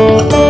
Baba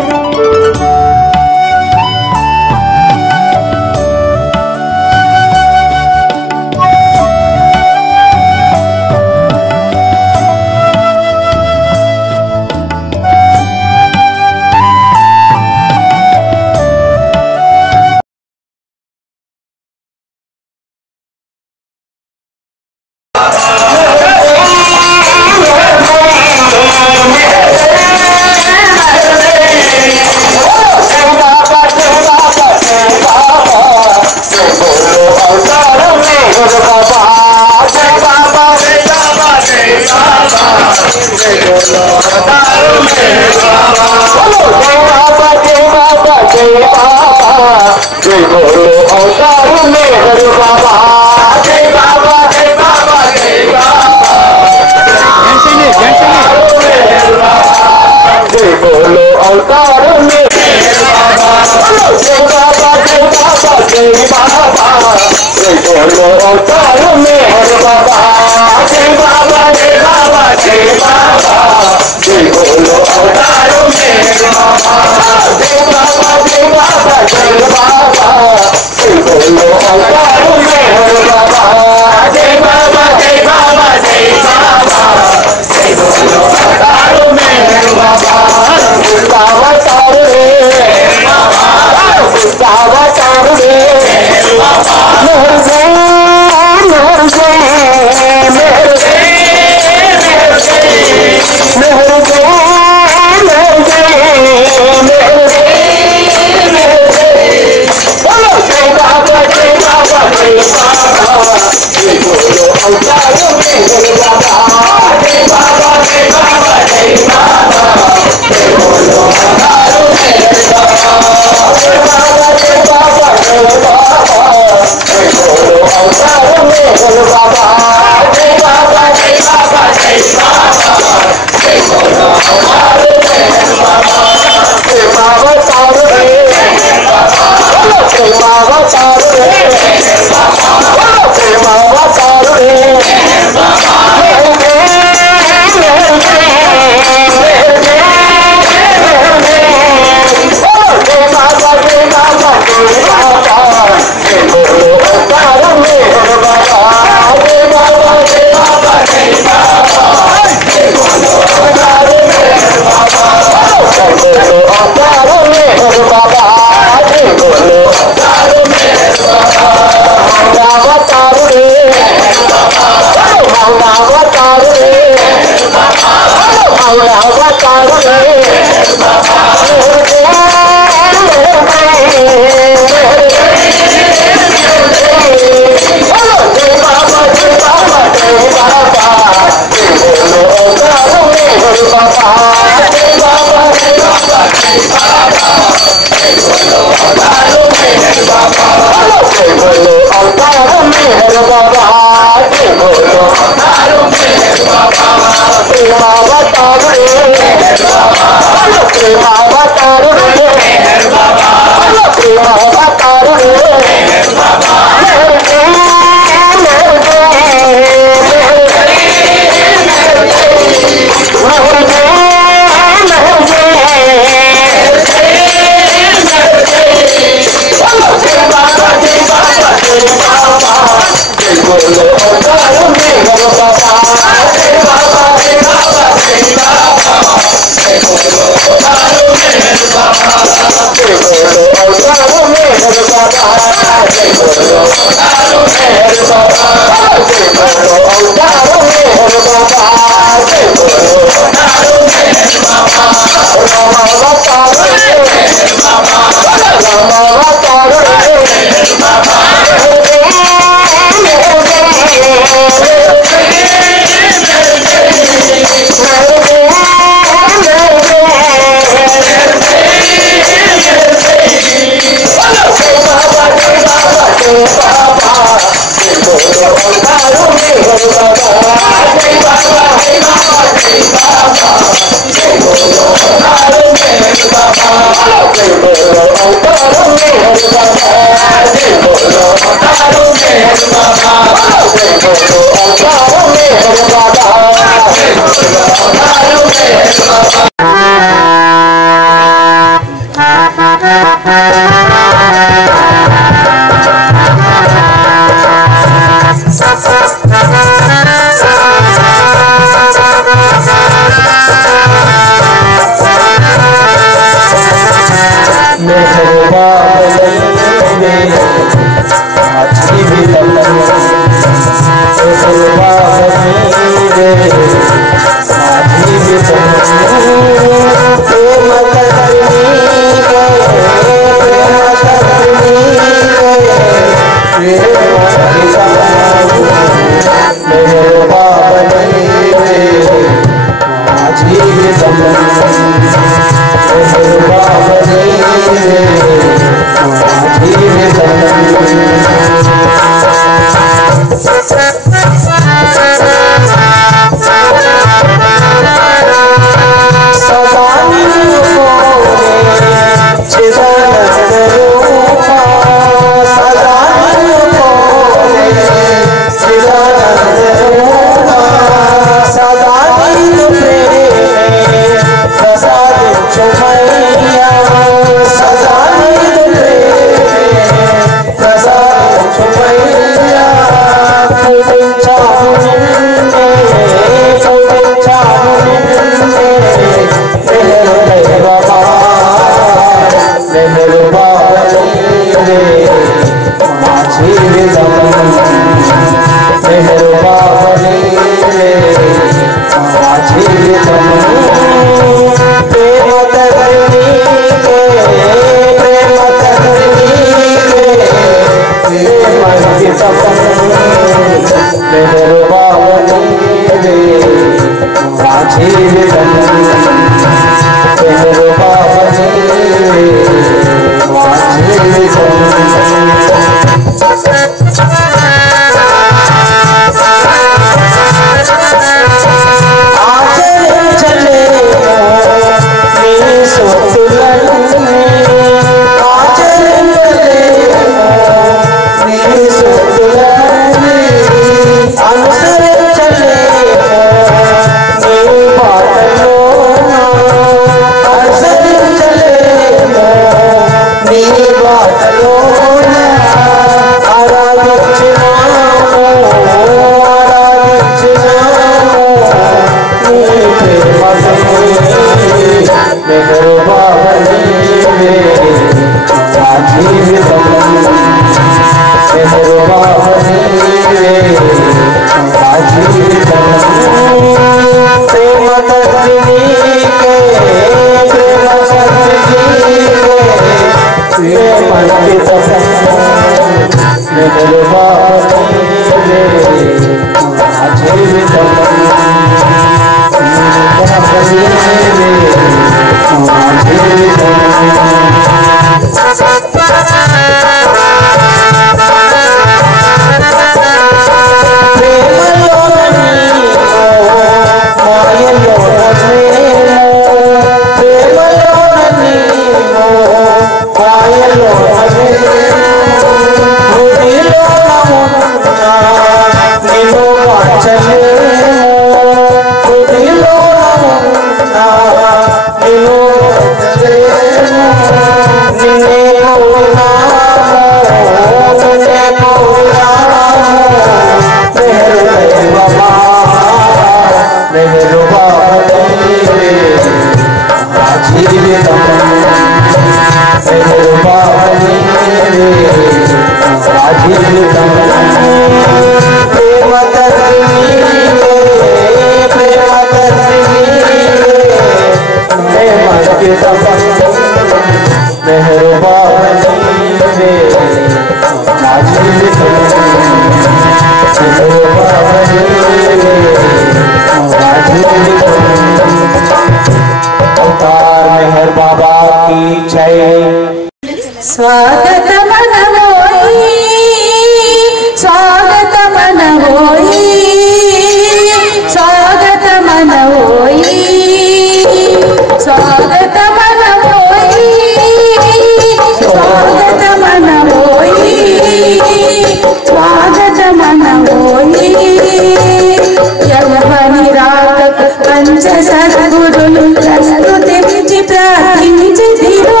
సద్గురులు ప్రస్తుతించి ప్రార్థించితిరో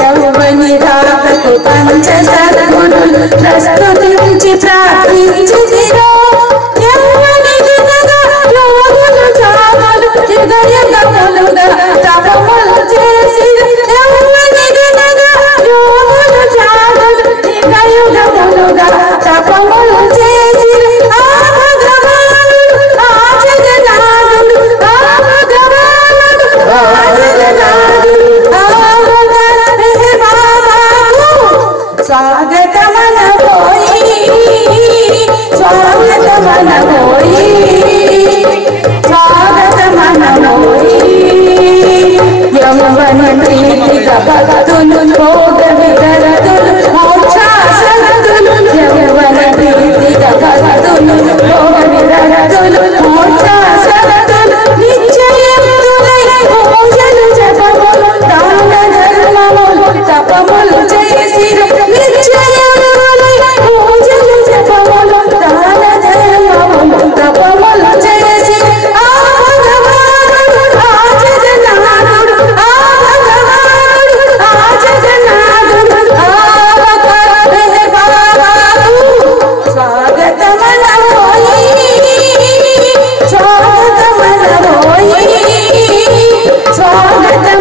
యవ్వని రాకకు పంచ సద్గురులు ప్రస్తుతించి ప్రార్థించితిరో యవ్వని దినగా యోగులు చావులు యుగయుగములుగా తపములు చేసి యవ్వని దినగా యోగులు చావులు యుగయుగములుగా తపములు చేసి ఆ భగవానుడు ఆ జగన్నాథుడు ఆ భగవానుడు ఆ జగన్నాథుడు ఆ భగవే బాబాకు స్వాగతమనబోయి స్వాగతమనబోయి స్వాగతమనబోయి యవ్వన ప్రీతిగా భక్తులు భోగ విరతులు మోక్షాసక్తులు యవ్వన ప్రీతిగా భక్తులు భోగ విరతులు మోక్షాసక్తులు నిశ్చయములై పూజలు జపములు దాన ధర్మములు తపములు చేసిరు నిశ్చయములై పూజలు జపములు దాన ధర్మములు తపములు చేసి ఆ భగవానుడు ఆ జగన్నాథుడు ఆ భగవానుడు ఆ జగన్నాథుడు ఆ భగవే బాబాకు స్వాగతమనబోయి స్వాగతమనబోయి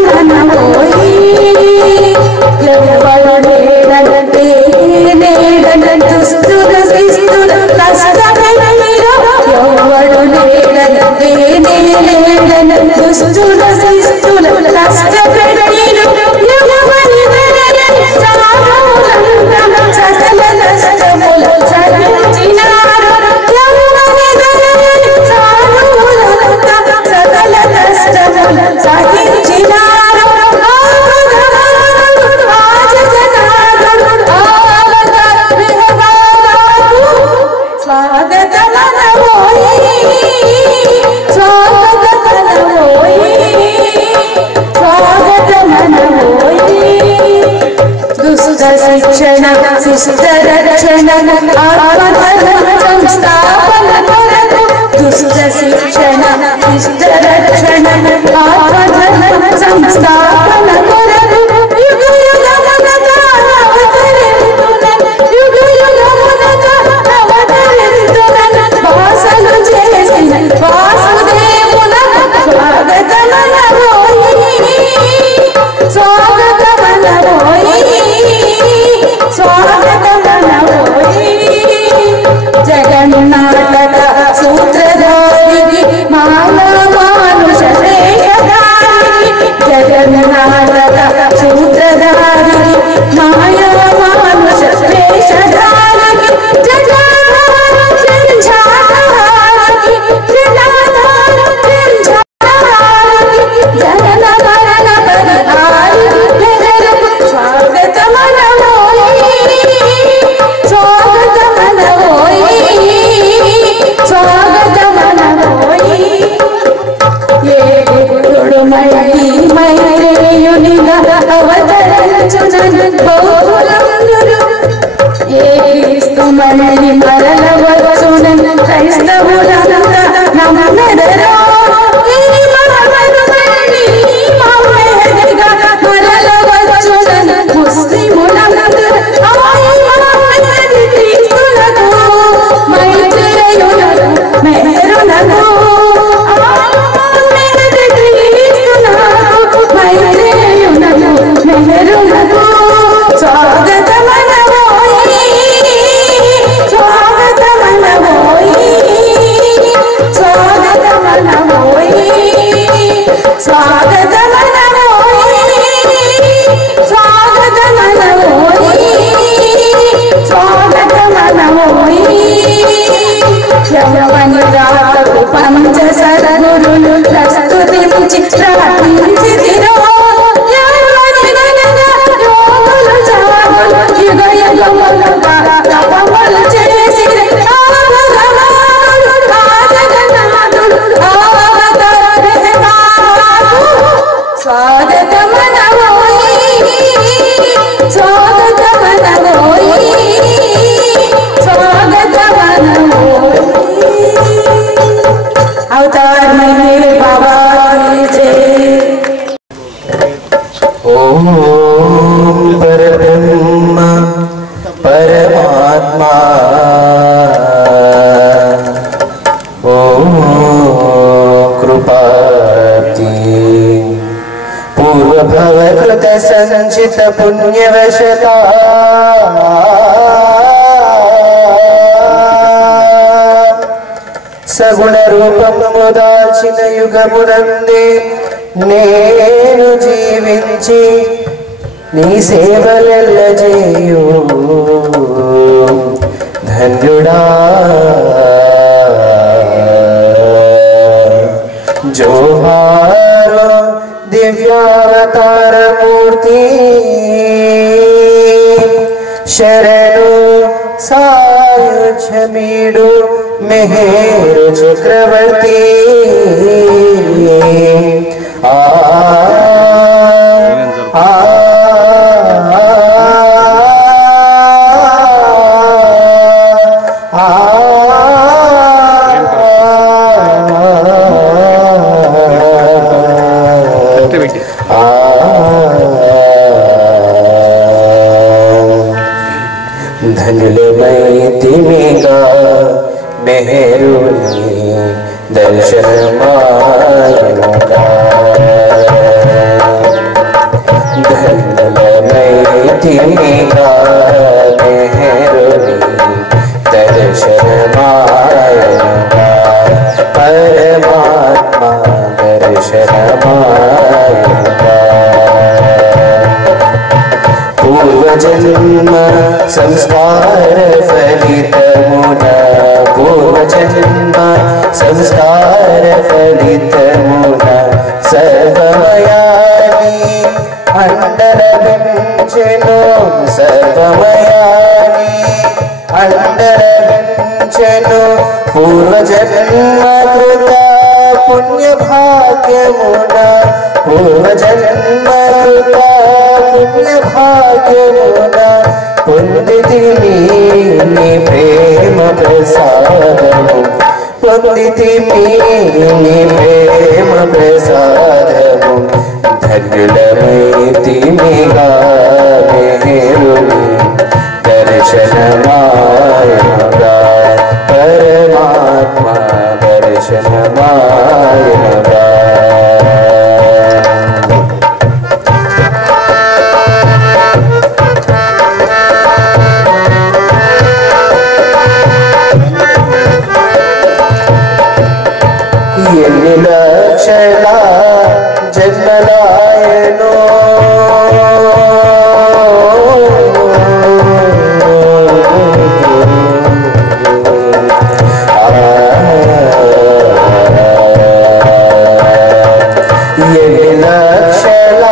స్వాగతమనబోయి యవ్వనుడు నేడంటే దుస్తుల శిస్తుల కష్టపెట్టిరో యవ్వనుడు నేడంటే దుస్తుల శిస్తుల కష్టపెట్టిరో యవ్వని ధరని సాధువులంతా సకల కష్టములు సహించినారు యవ్వని ధరని సాధువులంతా సకల కష్టములు సహించినారు ఆ భగవానుడు ఆ జగన్నాథుడు ఆ భగవే బాబాకు స్వాగతమనబోయి స్వాగతమనబోయి స్వాగతమనబోయి దుష్ట శిక్షణ శిష్ట రక్షణ ఆత్మధర్మ సంస్థాపన కొరకు దుష్ట శిక్షణ శిష్ట రక్షణ ఆత్మధర్మ సంస్థాపన కొరకు యుగ యుగమునగా అవతరింతునన్ యుగ యుగమునగా అవతరింతునన్ వాసలు చేసిన వాసుదేవునకు స్వాగతమనబోయి స్వాగతమనబోయి స్వాగతమనబోయి జగన్నాటక సూత్రధారికి మానవ మానుష వేషధారికి జగన్నాటక సూత్రధారికి మాయా మానుష వేషధారికి జటాధార జంఝాటహారికి జటాధార జంఝాటహారికి జనన మరణ పరిహారి జగరకు స్వాగతమనబోయి స్వాగతమనబోయి స్వాగతమనబోయి ఏ గురుడు మళ్ళీ మైత్రేయునిగా అవతరించునన్ బహుళందురు ఏ క్రీస్తు మళ్ళీ మరల వచ్చునన్ క్రైస్తవులంతా నమ్మెదరో ఈ మహమ్మదు మళ్ళీ మమ్మెదిగా మరల వచ్చునన్ ముస్లిములందరూ ఆయ్ మహమ్మది క్రీస్తులకు మైత్రేయులకు మెహరులకు మహమ్మది క్రీస్తులకు మైత్రేయులకు మెహరులకు స్వాగతమనబోయి స్వాగతమనబోయి స్వాగతమనబోయి స్వాగతమనబోయి స్వాగతమనబోయి స్వాగతమనబోయి యవ్వని రాకకు పంచ సద్గురులు ప్రస్తుతించి ప్రార్థించితిరో యవ్వని దినగా యోగులు చావులు యుగయుగములుగా తపములు చేసిరి ఆ భగవానుడు ఆ జగన్నాథుడు ఆ భగవే బాబాకు స్వాగతమనబోయి స్వాగతమనబోయి स्वागतमनबोई अवतार में बाबा ओम परब्रह्म परमात्मा ओम कृपाति पूर्वभवकृत संचित पुण्यवशता सगुण रूपము దాల్చిన యుగమునందే నేను జీవించి నీ సేవలెల్ల చేయు ధన్యుడా జోహారు దివ్యావతార మూర్తి శరణు సాయుధ్యమీడు మెహేరు చక్రవర్తి ఆ धन्यमयतिमिगा मेहरुनि दर्शनमायनुगा धन्यमयतिमिगा मेहरुनि दर्शनमायनुगा परमात्मा दर्शनमायनुगा पूर्वजन्म संस्कार फलितमुना पूर्वजन्म संस्कार फलितमुना सर्वमयानि अंडरविंचनो सर्वमयानि अंडरविंचनो पूर्वजन्म कृता पुण्यभाग्यमुना पूर्वजन्म कृता पुण्यभाग्यमुना पुण्यतिनि नी प्रेम प्रसादमु पुण्यतिनि नी प्रेम प्रसादमु धन्युलमयतिमिगा मेहरुनि दर्शनमायनुगा परमात्मा दर्शनमायनुगा ఎన్ని లక్షల జన్మలాయనో ఎన్ని లక్షల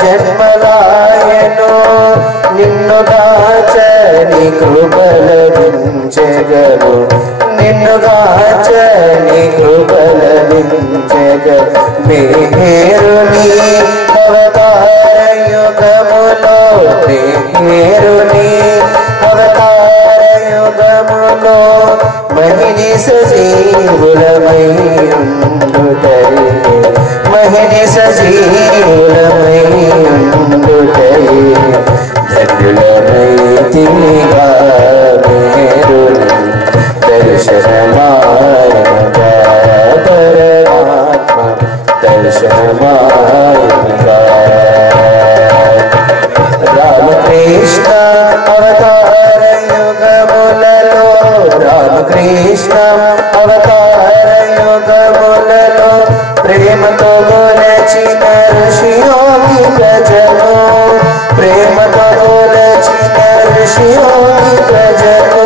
జన్మలాయనో నిన్ను దాచని కృపలభించగను నిన్ను దాచని కృపలభించగ మేరుని అవతార యుగములో మేరుని అవతార యుగములో మహిని సజీవులమై ఉండుటై మహిని సజీవులమై ఉండుటై ధన్యులమైతిమిగా మేరుని दर्शनमायनुगा परमात्मा दर्शनमायनुगा रामकृष्ण अवतार युगमुలలో रामकृष्ण अवतार युगमुలలో ప్రేమతో గొలచిన ఋషియోగి ప్రజలు ప్రేమతో గొలచిన ఋషియోగి ప్రజలు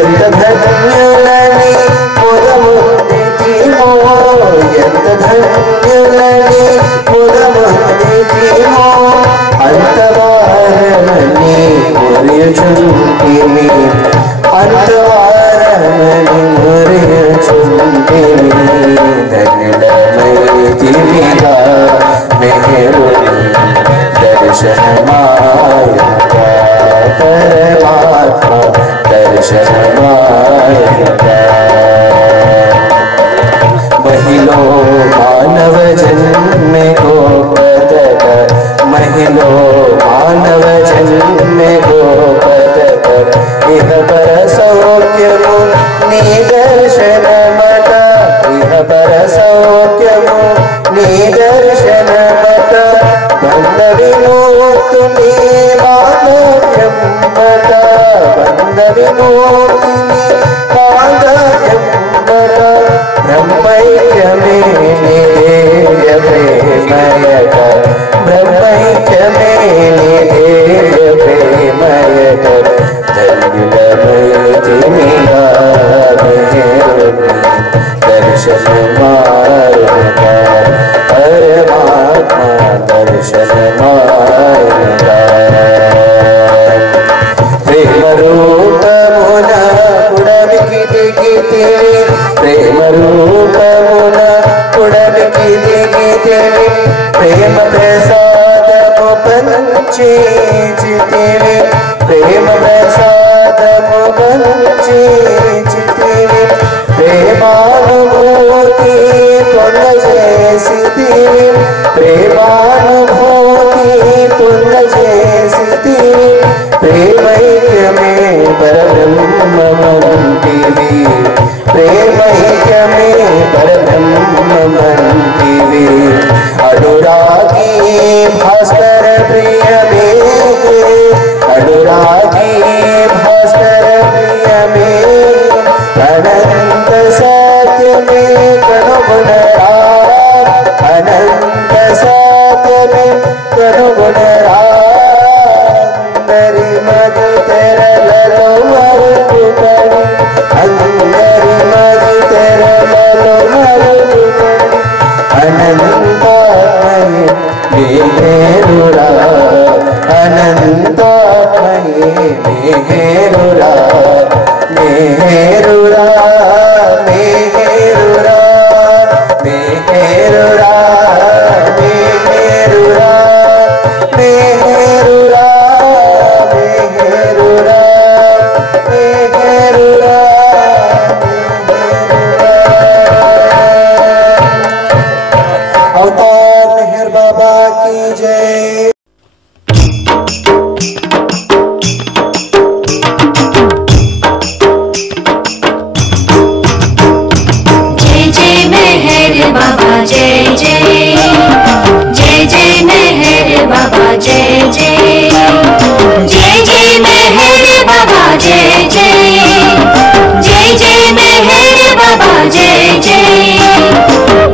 ఎంత ధన్యులని ముదముందితిమో ఎంత ధన్యులని ముదముందితిమో అంతవారమని మురియుచుంటిమి అంతవారమని మురియుచుంటిమి ధన్యులమైతిమిగా మెహరుని దర్శనమాయనుగా परमात्मा दर्शनमायनुगा महिलो मानव హరిమూర్తిని పాదయంబట బ్రహ్మైక్యమే నిదేయ ప్రేమయట బ్రహ్మైక్యమే నిదేయ ప్రేమయట ధన్యులమృతిమిలా మేరుని దర్శనమారుక పరమాత్మ దర్శనమారుక ప్రేమ రూపమున పుడమికి దిగితే ప్రేమ రూపమున పుడమికి దిగితే ప్రేమ ప్రసాదము పంచేచితివి ప్రేమ ప్రసాదము పంచేచితివి ప్రేమానుభూతి పొందజేసితివి ప్రేమానుభూతి పొందజేసితివి ప్రేమైక్యమే పరబ్రహ్మమంటివి ప్రేమైక్యమే పరబ్రహ్మమంటివి అనురాగి భాస్కర ప్రియమే అనురాగి భాస్కర ప్రియమే అనంత సత్యమే కనుగొనరా అనంత సత్యమే కనుగొనరా అందరి మది తెరలలో మరుగుపడి అందరి మది తెరలలో మరుగుపడి అనంతాత్మయే మేరురా అనంతాత్మయే మేరురా మేరురా మేరురా మేరురా మేరురా మేరురా మేరురా మేరురా अवतार मेहर बाबा की जय। जय जय मेहर बाबा जय जय जय जय मेहर बाबा जय जय जय जय मेहर बाबा जय जय जय जय मेहर बाबा जय जय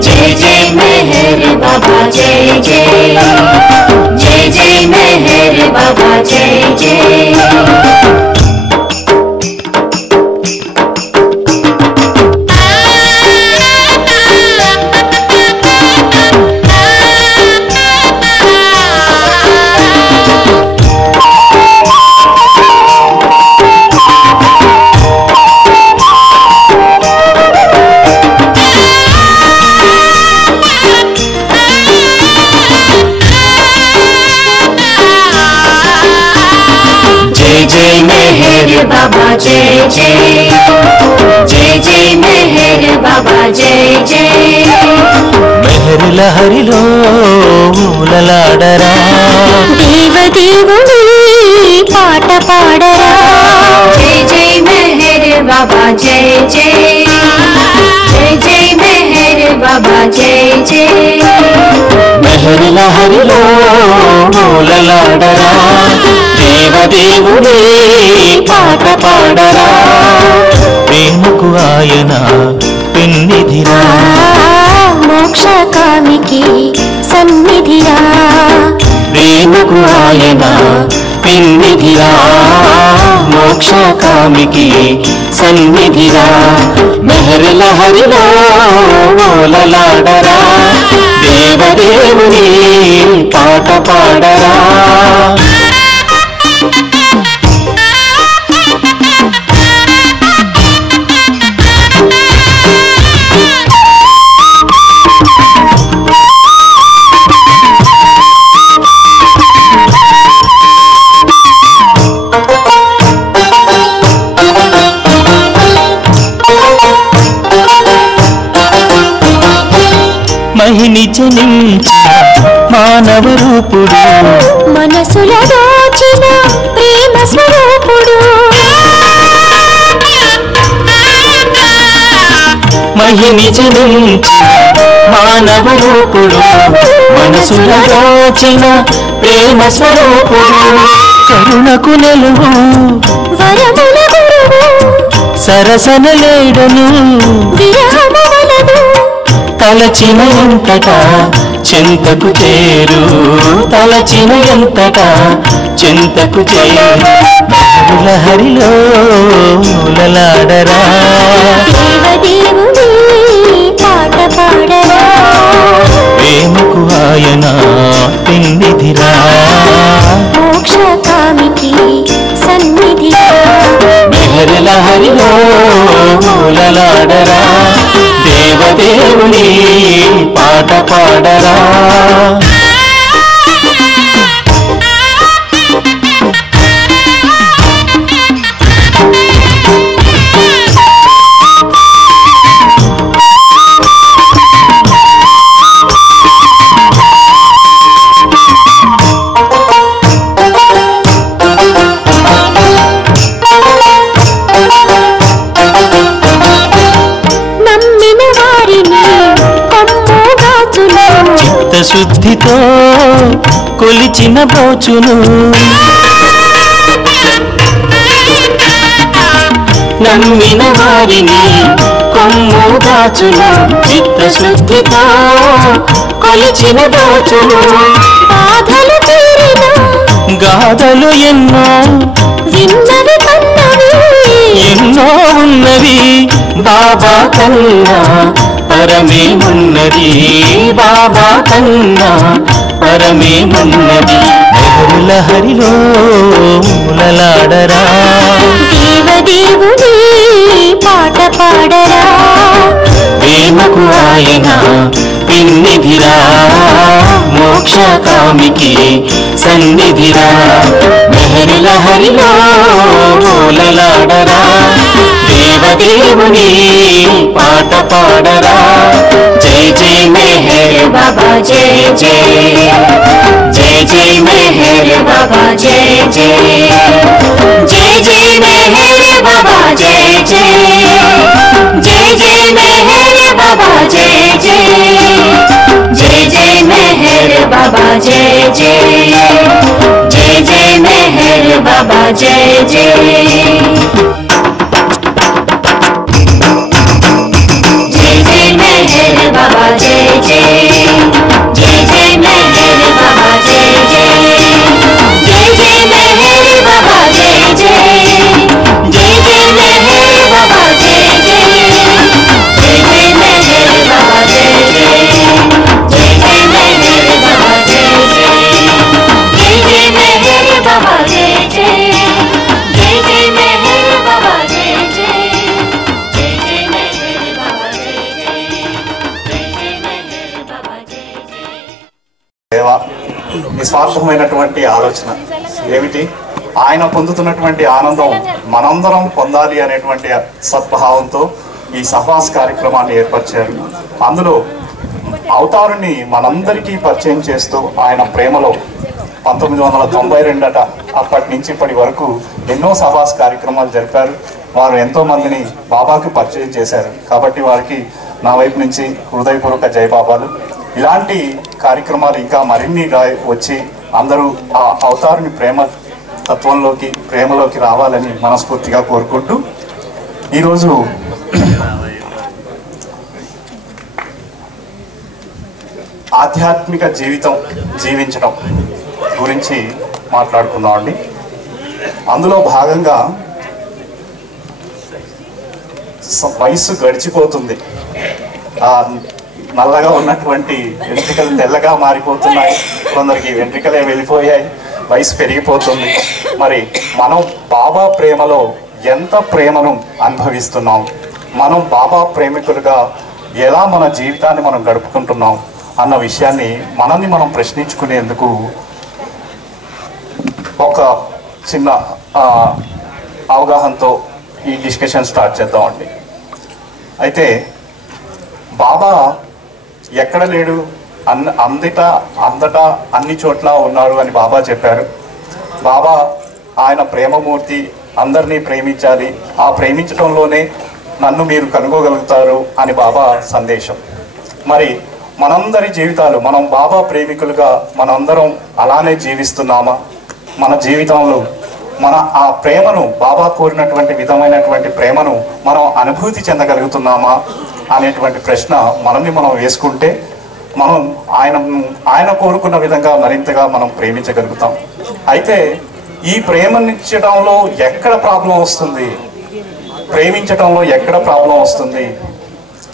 जय जय मेहर बाबा जय जय जय जय मेहर बाबा जय जय बाबा जय जय जय जय मेहर बाबा जय जय మెహర్ లహరిలో ఊలలాడరా దేవదేవుని పాట పాడరా జయ జయ మెహర్ బాబా జయ జయ జయ జయ మెహర్ బాబా జయ జయ మెహర్ లహరిలో ఊలలాడరా దేవదేవుని పాట పాడరా ప్రేమకు ఆయన పెన్నిధిరా మోక్షకామికి సన్నిధిరా ప్రేమకు ఆయన పెన్నిధిరా మోక్షకామికి సన్నిధిరా మెహర్ లహరిలో ఊలలాడరా దేవదేవుని పాట పాడరా మహిని జనించిన మానవ రూపుడు మనసులో దాచిన ప్రేమ స్వరూపుడు మహిని జనించిన మానవ రూపుడు మనసులో దాచిన ప్రేమ స్వరూపుడు కరుణకు నెలువు వరముల గురు సరసనలేడను విరహమవలదు తలచిన ఎంతట చెంతకు చేరు తలచిన ఎంతట చెంతకు చేరు లహరిలో లలాడరా దేవదేవుని పాట పాడరా ప్రేమకు ఆయన పెన్నిధిరా మోక్షకామికి సన్నిధిరా మెహర్ లహరిలో లలాడరా దేవదేవుని పాట పాడరా శుద్ధితో కొలిచిన బోచును నమ్మిన వారిని కొమ్ము దాచును చిత్తశుద్ధితో కొలిచిన బోచును బాధలు తీరిన గాథలు ఎన్నో విన్నవి కన్నవి ఎన్నో ఉన్నవి బాబా కన్నా పరమేమున్నది బాబా కన్నా పరమేమున్నది లహరిలో లలాడరా దేవదేవుని పాట పాడరా ప్రేమకు ఆయన పిన్నిధిరా మోక్షకామికి సన్నిధిరా మెహర్ లహరిలో లలాడరా దేవదేవుని పాట పాడరా జై జై మెహర్ బాబా జై జై జై జై మెహర్ బాబా జై జై జై జై మెహర్ బాబా జై జై జై జై మెహర్ బాబా జై జై జై జై మెహర్ బాబా జై జై జై జై మెహర్ బాబా జై జై Baba Jai Jai Jai Jai Meher Baba Jai Jai Jai Jai Meher Baba Jai Jai Jai Jai Meher Baba Jai Jai Jai Jai Meher Baba Jai Jai Jai Jai Meher Baba Jai Jai Jai Jai Meher Baba Jai Jai Jai Jai Meher Baba Jai Jai దేవా నిస్వార్థమైనటువంటి ఆలోచన ఏమిటి ఆయన పొందుతున్నటువంటి ఆనందం మనందరం పొందాలి అనేటువంటి సద్భావంతో ఈ సహవాస కార్యక్రమాన్ని ఏర్పరిచారు. అందులో అవతారుని మనందరికీ పరిచయం చేస్తూ ఆయన ప్రేమలో 1992 అప్పటి నుంచి ఇప్పటి వరకు ఎన్నో సహవాస కార్యక్రమాలు జరిపారు. వారు ఎంతో మందిని బాబాకి పరిచయం చేశారు. కాబట్టి వారికి నా వైపు నుంచి హృదయపూర్వక జై బాబాలు. ఇలాంటి కార్యక్రమాలు ఇంకా మరిన్ని వచ్చి అందరూ ఆ అవతారుని ప్రేమలోకి రావాలని మనస్ఫూర్తిగా కోరుకుంటూ ఈరోజు ఆధ్యాత్మిక జీవితం జీవించడం గురించి మాట్లాడుకుందామండి. అందులో భాగంగా వయసు గడిచిపోతుంది. నల్లగా ఉన్నటువంటి వెంట్రుకలు తెల్లగా మారిపోతున్నాయి, కొందరికి వెంట్రుకలే వెళ్ళిపోయాయి, వయసు పెరిగిపోతుంది. మరి మనం బాబా ప్రేమలో ఎంత ప్రేమను అనుభవిస్తున్నాం, మనం బాబా ప్రేమికులుగా ఎలా మన జీవితాన్ని మనం గడుపుకుంటున్నాం అన్న విషయాన్ని మనల్ని మనం ప్రశ్నించుకునేందుకు ఒక చిన్న అవగాహనతో ఈ డిస్కషన్ స్టార్ట్ చేద్దామండి. అయితే బాబా ఎక్కడ లేడు, అంతటా అన్ని చోట్ల ఉన్నారు అని బాబా చెప్పారు. బాబా ఆయన ప్రేమమూర్తి, అందరినీ ప్రేమించాలి, ఆ ప్రేమించడంలోనే నన్ను మీరు కనుగోగలుగుతారు అని బాబా సందేశం. మరి మనందరి జీవితాలు, మనం బాబా ప్రేమికులుగా మనందరం అలానే జీవిస్తున్నామా? మన జీవితంలో మన ఆ ప్రేమను, బాబా కోరినటువంటి విధమైనటువంటి ప్రేమను మనం అనుభూతి చెందగలుగుతున్నామా అనేటువంటి ప్రశ్న మనల్ని మనం వేసుకుంటే మనం ఆయన కోరుకున్న విధంగా మరింతగా మనం ప్రేమించగలుగుతాం. అయితే ఈ ప్రేమనిచ్చడంలో ఎక్కడ ప్రాబ్లం వస్తుంది, ప్రేమించడంలో ఎక్కడ ప్రాబ్లం వస్తుంది?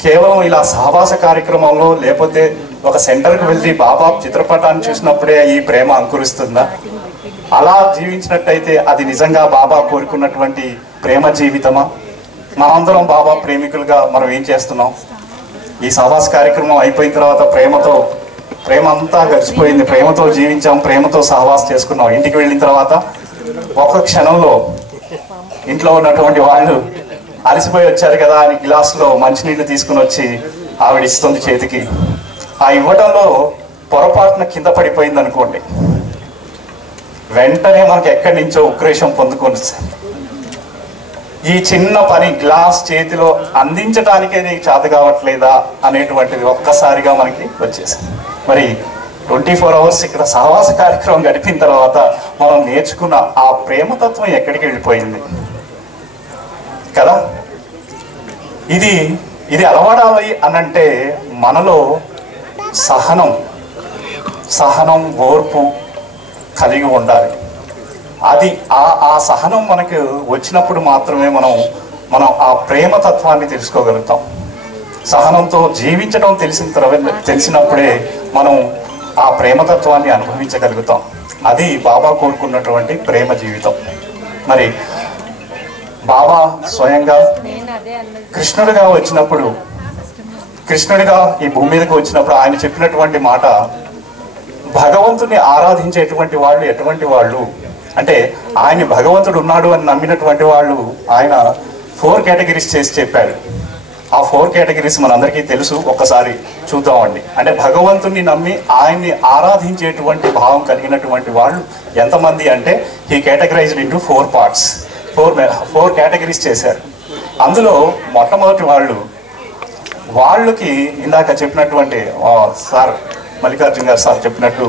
కేవలం ఇలా సహవాస కార్యక్రమంలో, లేకపోతే ఒక సెంటర్కి వెళ్ళి బాబా చిత్రపటాన్ని చూసినప్పుడే ఈ ప్రేమ అంకురిస్తుందా? అలా జీవించినట్టయితే అది నిజంగా బాబా కోరుకున్నటువంటి ప్రేమ జీవితమా? మనందరం బాబా ప్రేమికులుగా మనం ఏం చేస్తున్నాం? ఈ సహవాస కార్యక్రమం అయిపోయిన తర్వాత ప్రేమ అంతా గడిచిపోయింది, ప్రేమతో జీవించాం, ప్రేమతో సహవాసం చేసుకున్నాం. ఇంటికి వెళ్ళిన తర్వాత ఒక క్షణంలో ఇంట్లో ఉన్నటువంటి వాళ్ళు అలసిపోయి వచ్చారు కదా అని గ్లాసులో మంచినీళ్ళు తీసుకుని వచ్చి ఆవిడ ఇస్తుంది చేతికి. ఆ ఇవ్వడంలో పొరపాటున కింద పడిపోయింది అనుకోండి, వెంటనే మనకు ఎక్కడి నుంచో ఉక్రేషం పొందుకొని, ఈ చిన్న పని గ్లాస్ చేతిలో అందించడానికే నీకు చేత కావట్లేదా అనేటువంటిది ఒక్కసారిగా మనకి వచ్చేసింది. మరి 24 hours ఇక్కడ సహవాస కార్యక్రమం గడిపిన తర్వాత మనం నేర్చుకున్న ఆ ప్రేమతత్వం ఎక్కడికి వెళ్ళిపోయింది కదా? ఇది అలవాడాలి అనంటే మనలో సహనం ఓర్పు కలిగి ఉండాలి. అది ఆ సహనం మనకు వచ్చినప్పుడు మాత్రమే మనం ఆ ప్రేమతత్వాన్ని తెలుసుకోగలుగుతాం. సహనంతో జీవించడం తెలిసినప్పుడే మనం ఆ ప్రేమతత్వాన్ని అనుభవించగలుగుతాం. అది బాబా కోరుకున్నటువంటి ప్రేమ జీవితం. మరి బాబా స్వయంగా కృష్ణుడిగా వచ్చినప్పుడు, కృష్ణుడిగా ఈ భూమి మీదకి వచ్చినప్పుడు ఆయన చెప్పినటువంటి మాట, భగవంతుని ఆరాధించేటువంటి వాళ్ళు ఎటువంటి వాళ్ళు అంటే, ఆయన భగవంతుడు ఉన్నాడు అని నమ్మినటువంటి వాళ్ళు ఆయన 4 కేటగిరీస్ చేసి చెప్పాడు. ఆ 4 కేటగిరీస్ మనందరికీ తెలుసు, ఒక్కసారి చూద్దామండి. అంటే భగవంతుని నమ్మి ఆయన్ని ఆరాధించేటువంటి భావం కలిగినటువంటి వాళ్ళు ఎంతమంది అంటే, ఈ కేటగరైజ్డ్ ఇంటూ 4 parts, 4 కేటగిరీస్ చేశారు. అందులో మొట్టమొదటి వాళ్ళకి ఇందాక చెప్పినటువంటి సార్ మల్లికార్జున గారు సార్ చెప్పినట్టు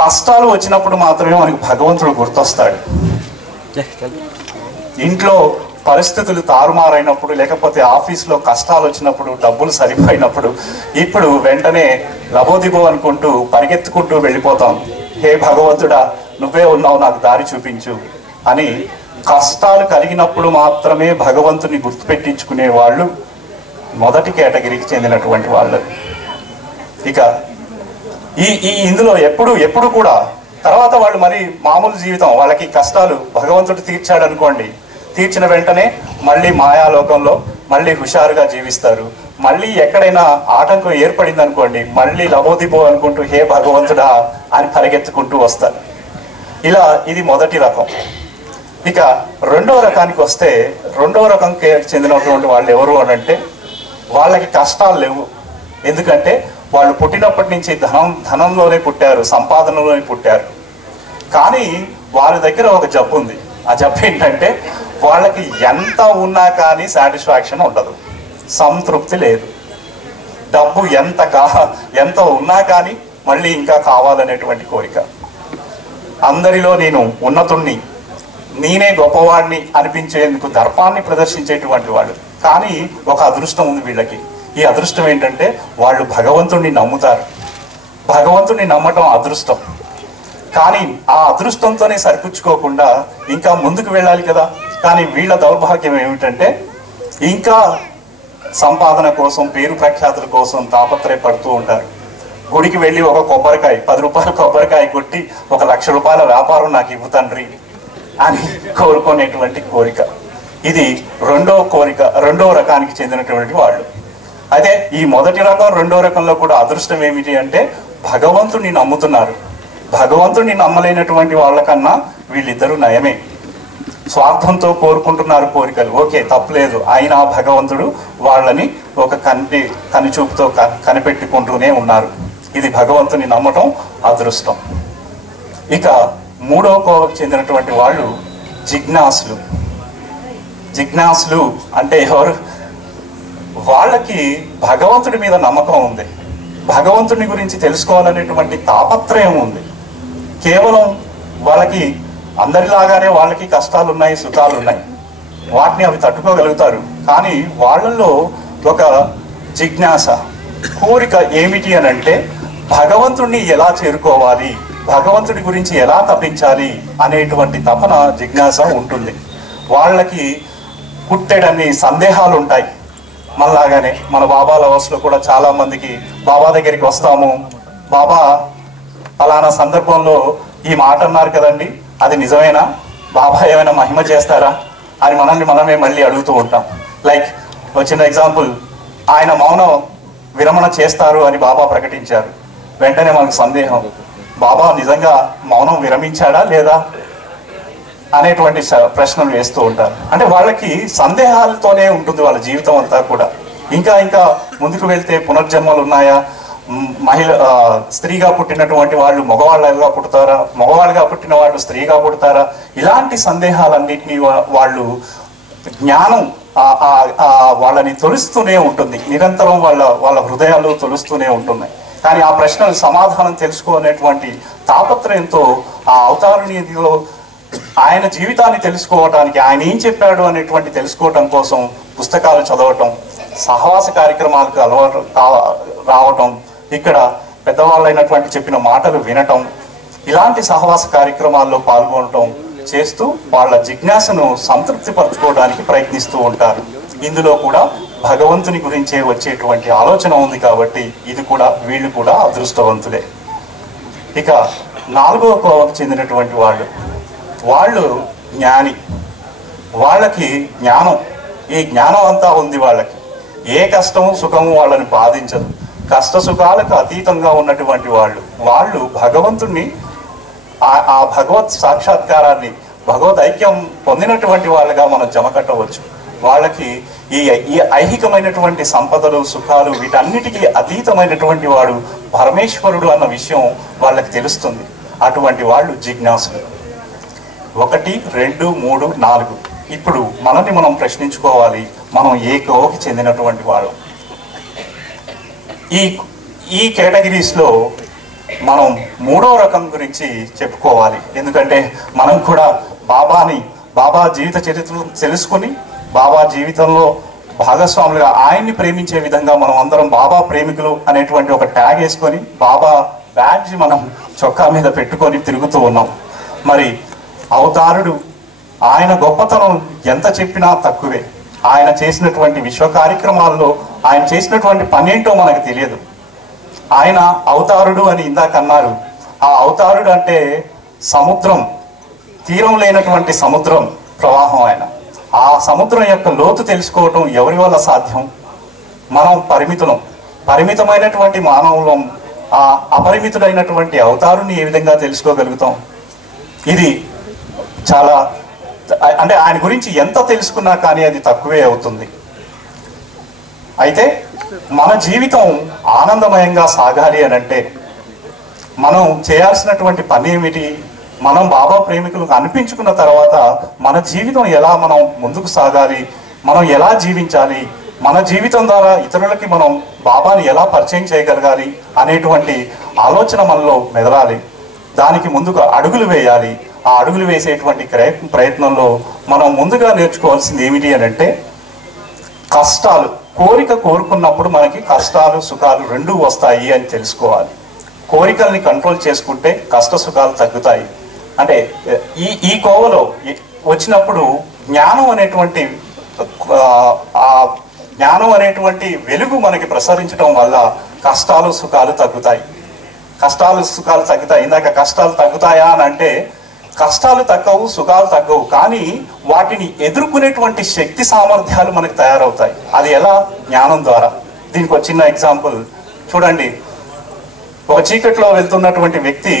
కష్టాలు వచ్చినప్పుడు మాత్రమే మనకి భగవంతుడు గుర్తొస్తాడు. ఇంట్లో పరిస్థితులు తారుమారైనప్పుడు, లేకపోతే ఆఫీస్లో కష్టాలు వచ్చినప్పుడు, డబ్బులు సరిపోయినప్పుడు, ఇప్పుడు వెంటనే లబోదిబో అనుకుంటూ పరిగెత్తుకుంటూ వెళ్ళిపోతాం. హే భగవంతుడా, నువ్వే ఉన్నావు, నాకు దారి చూపించు అని. కష్టాలు కలిగినప్పుడు మాత్రమే భగవంతుని గుర్తుపెట్టించుకునే వాళ్ళు మొదటి కేటగిరీకి చెందినటువంటి వాళ్ళు. ఇక ఇందులో ఎప్పుడు కూడా తర్వాత వాళ్ళు మరి మామూలు జీవితం, వాళ్ళకి కష్టాలు భగవంతుడు తీర్చాడు అనుకోండి, తీర్చిన వెంటనే మళ్ళీ మాయాలోకంలో మళ్ళీ హుషారుగా జీవిస్తారు. మళ్ళీ ఎక్కడైనా ఆటంకం ఏర్పడింది అనుకోండి, మళ్ళీ లబోదిబో అనుకుంటూ హే భగవంతుడా అని పరిగెత్తుకుంటూ వస్తారు. ఇది మొదటి రకం. ఇక రెండవ రకానికి వస్తే, రెండవ రకంకి చెందినటువంటి వాళ్ళు ఎవరు అనంటే, వాళ్ళకి కష్టాలు లేవు. ఎందుకంటే వాళ్ళు పుట్టినప్పటి నుంచి ధనంలోనే పుట్టారు, సంపాదనలోనే పుట్టారు. కానీ వాళ్ళ దగ్గర ఒక జబ్బు ఉంది. ఆ జబ్బు ఏంటంటే, వాళ్ళకి ఎంత ఉన్నా కానీ సాటిస్ఫాక్షన్ ఉండదు, సంతృప్తి లేదు. డబ్బు ఎంత ఉన్నా కానీ మళ్ళీ ఇంకా కావాలనేటువంటి కోరిక. అందరిలో నేను ఉన్నతుణ్ణి, నేనే గొప్పవాడిని అనిపించేందుకు దర్పాన్ని ప్రదర్శించేటువంటి వాళ్ళు. కానీ ఒక అదృష్టం ఉంది వీళ్ళకి. ఈ అదృష్టం ఏంటంటే, వాళ్ళు భగవంతుణ్ణి నమ్ముతారు. భగవంతుణ్ణి నమ్మటం అదృష్టం. కానీ ఆ అదృష్టంతోనే సరిపుచ్చుకోకుండా ఇంకా ముందుకు వెళ్ళాలి కదా. కానీ వీళ్ళ దౌర్భాగ్యం ఏమిటంటే, ఇంకా సంపాదన కోసం, పేరు ప్రఖ్యాతుల కోసం తాపత్రయపడుతూ ఉంటారు. గుడికి వెళ్ళి ఒక కొబ్బరికాయ, 10 రూపాయల కొబ్బరికాయ కొట్టి 1 లక్ష రూపాయల వ్యాపారం నాకు ఇవ్వు తండ్రి అని కోరుకునేటువంటి కోరిక. ఇది రెండో రకానికి చెందినటువంటి వాళ్ళు. అయితే ఈ మొదటి రకం, రెండో రకంలో కూడా అదృష్టం ఏమిటి అంటే, భగవంతుని నమ్ముతున్నారు. భగవంతుని నమ్మలేనటువంటి వాళ్ళకన్నా వీళ్ళిద్దరూ నయమే. స్వార్థంతో కోరుకుంటున్నారు కోరికలు, ఓకే తప్పులేదు. అయినా భగవంతుడు వాళ్ళని ఒక కనిచూపుతో కనిపెట్టుకుంటూనే ఉన్నారు. ఇది భగవంతుని నమ్మటం అదృష్టం. ఇక మూడవ కోవకు చెందినటువంటి వాళ్ళు జిజ్ఞాసులు అంటే ఎవరు? వాళ్ళకి భగవంతుడి మీద నమ్మకం ఉంది, భగవంతుని గురించి తెలుసుకోవాలనేటువంటి తాపత్రయం ఉంది. కేవలం వాళ్ళకి అందరిలాగానే వాళ్ళకి కష్టాలు ఉన్నాయి, సుఖాలు ఉన్నాయి, వాటిని అవి తట్టుకోగలుగుతారు. కానీ వాళ్ళల్లో ఒక జిజ్ఞాస, కోరిక ఏమిటి అని అంటే భగవంతుడిని ఎలా చేరుకోవాలి, భగవంతుడి గురించి ఎలా తప్పించాలి అనేటువంటి తపన, జిజ్ఞాస ఉంటుంది. వాళ్ళకి పుట్టేడన్ని సందేహాలు ఉంటాయి. మనలాగానే మన బాబా లవర్స్లో కూడా చాలా మందికి బాబా దగ్గరికి వస్తాము, బాబా అలానా సందర్భంలో ఈ మాట అన్నారు కదండి, అది నిజమేనా, బాబా ఏమైనా మహిమ చేస్తారా అని మనల్ని మనమే మళ్ళీ అడుగుతూ ఉంటాం. లైక్ వచ్చిన ఎగ్జాంపుల్, ఆయన మౌనం విరమణ చేస్తారు అని బాబా ప్రకటించారు. వెంటనే మనకు సందేహం, బాబా నిజంగా మౌనం విరమించాడా లేదా అనేటువంటి ప్రశ్నలు వేస్తూ ఉంటారు. అంటే వాళ్ళకి సందేహాలతోనే ఉంటుంది వాళ్ళ జీవితం అంతా కూడా. ఇంకా ఇంకా ముందుకు వెళ్తే పునర్జన్మలు ఉన్నాయా, స్త్రీగా పుట్టినటువంటి వాళ్ళు మగవాళ్ళగా పుడతారా, మగవాళ్ళుగా పుట్టిన వాళ్ళు స్త్రీగా పుడతారా, ఇలాంటి సందేహాలన్నింటినీ వాళ్ళు జ్ఞానం వాళ్ళని తొలుస్తూనే ఉంటుంది, నిరంతరం వాళ్ళ హృదయాలు తొలుస్తూనే ఉంటున్నాయి. కానీ ఆ ప్రశ్నలు సమాధానం తెలుసుకోనేటువంటి తాపత్రయంతో ఆ అవతారునిధిలో ఆయన జీవితాన్ని తెలుసుకోవటానికి, ఆయన ఏం చెప్పాడు అనేటువంటి తెలుసుకోవటం కోసం పుస్తకాలు చదవటం, సహవాస కార్యక్రమాలకు అలవాటు రావటం, ఇక్కడ పెద్దవాళ్ళైనటువంటి చెప్పిన మాటలు వినటం, ఇలాంటి సహవాస కార్యక్రమాల్లో పాల్గొనటం చేస్తూ వాళ్ళ జిజ్ఞాసను సంతృప్తి పరచుకోవడానికి ప్రయత్నిస్తూ ఉంటారు. ఇందులో కూడా భగవంతుని గురించే వచ్చేటువంటి ఆలోచన ఉంది కాబట్టి ఇది కూడా వీళ్ళు కూడా అదృష్టవంతులే. ఇక 4వ కోవకు చెందినటువంటి వాళ్ళు జ్ఞాని. వాళ్ళకి జ్ఞానం, ఈ జ్ఞానం అంతా ఉంది వాళ్ళకి. ఏ కష్టము సుఖము వాళ్ళని బాధించదు, కష్ట సుఖాలకు అతీతంగా ఉన్నటువంటి వాళ్ళు భగవంతుణ్ణి, ఆ భగవత్ సాక్షాత్కారాన్ని, భగవద్ ఐక్యం పొందినటువంటి వాళ్ళగా మనం జమకట్టవచ్చు. వాళ్ళకి ఈ ఐహికమైనటువంటి సంపదలు, సుఖాలు, వీటన్నిటికీ అతీతమైనటువంటి వాడు పరమేశ్వరుడు అన్న విషయం వాళ్ళకి తెలుస్తుంది. అటువంటి వాళ్ళు జిజ్ఞాసులు. 1, 2, 3, 4. ఇప్పుడు మనల్ని మనం ప్రశ్నించుకోవాలి, మనం ఏ కోవకి చెందినటువంటి వాడు. ఈ కేటగిరీస్లో మనం 3వ రకం గురించి చెప్పుకోవాలి. ఎందుకంటే మనం కూడా బాబా జీవిత చరిత్ర తెలుసుకుని, బాబా జీవితంలో భాగస్వాములుగా ఆయన్ని ప్రేమించే విధంగా మనం అందరం బాబా ప్రేమికులు అనేటువంటి ఒక ట్యాగ్ వేసుకొని, బాబా బ్యాడ్జ్ మనం చొక్కా మీద పెట్టుకొని తిరుగుతూ ఉన్నాం. మరి అవతారుడు, ఆయన గొప్పతనం ఎంత చెప్పినా తక్కువే. ఆయన చేసినటువంటి విశ్వ కార్యక్రమాల్లో ఆయన చేసినటువంటి పనేంటో మనకు తెలియదు. ఆయన అవతారుడు అని ఇందాక అన్నారు. ఆ అవతారుడు అంటే సముద్రం, తీరం లేనటువంటి సముద్రం ప్రవాహం ఆయన. ఆ సముద్రం యొక్క లోతు తెలుసుకోవటం ఎవరి వల్ల సాధ్యం? మనం పరిమితమైనటువంటి మానవులం. ఆ అపరిమితుడైనటువంటి అవతారుని ఏ విధంగా తెలుసుకోగలుగుతాం? ఇది చాలా, అంటే ఆయన గురించి ఎంత తెలుసుకున్నా కానీ అది తక్కువే అవుతుంది. అయితే మన జీవితం ఆనందమయంగా సాగాలి అని అంటే మనం చేయాల్సినటువంటి పని ఏమిటి? మనం బాబా ప్రేమికులకు అనిపించుకున్న తర్వాత మన జీవితం ఎలా మనం ముందుకు సాగాలి, మనం ఎలా జీవించాలి, మన జీవితం ద్వారా ఇతరులకి మనం బాబాని ఎలా పరిచయం చేయగలగాలి అనేటువంటి ఆలోచన మనలో మెదలాలి. దానికి ముందుగా అడుగులు వేయాలి. ఆ అడుగులు వేసేటువంటి ప్రయత్నంలో మనం ముందుగా నేర్చుకోవాల్సింది ఏమిటి అని అంటే కష్టాలు. కోరుకున్నప్పుడు మనకి కష్టాలు సుఖాలు రెండూ వస్తాయి అని తెలుసుకోవాలి. కోరికల్ని కంట్రోల్ చేసుకుంటే కష్ట సుఖాలు తగ్గుతాయి. అంటే ఈ కోవలో వచ్చినప్పుడు జ్ఞానం అనేటువంటి వెలుగు మనకి ప్రసరించడం వల్ల కష్టాలు సుఖాలు తగ్గుతాయి. ఇందాక కష్టాలు తగ్గుతాయా అని అంటే కష్టాలు తగ్గవు, సుఖాలు తగ్గవు, కానీ వాటిని ఎదుర్కొనేటువంటి శక్తి సామర్థ్యాలు మనకు తయారవుతాయి. అది ఎలా? జ్ఞానం ద్వారా. దీనికి ఒక చిన్న ఎగ్జాంపుల్ చూడండి. ఒక చీకట్లో వెళ్తున్నటువంటి వ్యక్తి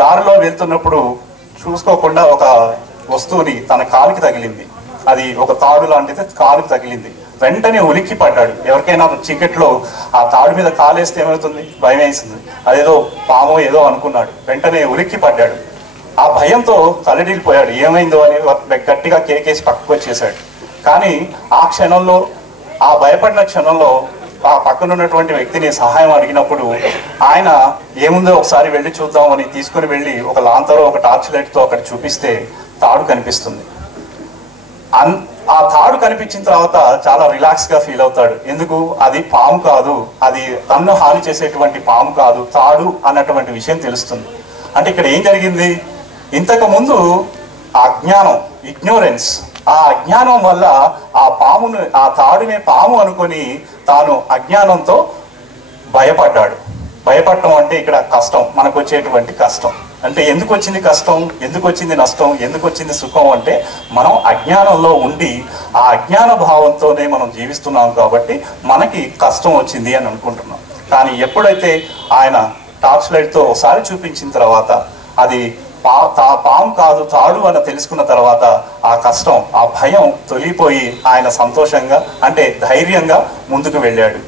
దారిలో వెళ్తున్నప్పుడు చూసుకోకుండా ఒక వస్తువుని తన కాలుకి తగిలింది. అది ఒక తాడు లాంటిది, కాలుకి తగిలింది. వెంటనే ఉలిక్కి పడ్డాడు. ఎవరికైనా చీకట్లో ఆ తాడు మీద కాలేస్తే ఏమవుతుంది? భయం వేసింది. అదేదో పామో ఏదో అనుకున్నాడు. వెంటనే ఉలిక్కి పడ్డాడు. ఆ భయంతో తలడిల్లిపోయాడు. ఏమైందో అని గట్టిగా కేకేసి పక్కకు వచ్చేసాడు. కానీ ఆ క్షణంలో, ఆ భయపడిన క్షణంలో ఆ పక్కన ఉన్నటువంటి వ్యక్తిని సహాయం అడిగినప్పుడు ఆయన ఏముందో ఒకసారి వెళ్ళి చూద్దామని తీసుకుని వెళ్ళి ఒక లాంతరో ఒక టార్చ్ లైట్తో అక్కడ చూపిస్తే తాడు కనిపిస్తుంది. ఆ తాడు కనిపించిన తర్వాత చాలా రిలాక్స్ గా ఫీల్ అవుతాడు. ఎందుకు? అది పాము కాదు, అది తన్ను హాని చేసేటువంటి పాము కాదు, తాడు అన్నటువంటి విషయం తెలుస్తుంది. అంటే ఇక్కడ ఏం జరిగింది? ఇంతకు ముందు అజ్ఞానం, ఇగ్నోరెన్స్, ఆ అజ్ఞానం వల్ల ఆ తాడునే పాము అనుకొని తాను అజ్ఞానంతో భయపడ్డాడు. భయపడటం అంటే ఇక్కడ కష్టం, మనకు వచ్చేటువంటి కష్టం. అంటే ఎందుకు వచ్చింది కష్టం, ఎందుకు వచ్చింది నష్టం, ఎందుకు వచ్చింది సుఖం అంటే మనం అజ్ఞానంలో ఉండి ఆ అజ్ఞాన భావంతోనే మనం జీవిస్తున్నాం కాబట్టి మనకి కష్టం వచ్చింది అని అనుకుంటున్నాం. కానీ ఎప్పుడైతే ఆయన టార్చ్ లైట్తో ఒకసారి చూపించిన తర్వాత అది పాము కాదు తాడు అని తెలుసుకున్న తర్వాత ఆ కష్టం, ఆ భయం తొలిపోయి ఆయన సంతోషంగా అంటే ధైర్యంగా ముందుకు వెళ్ళాడు.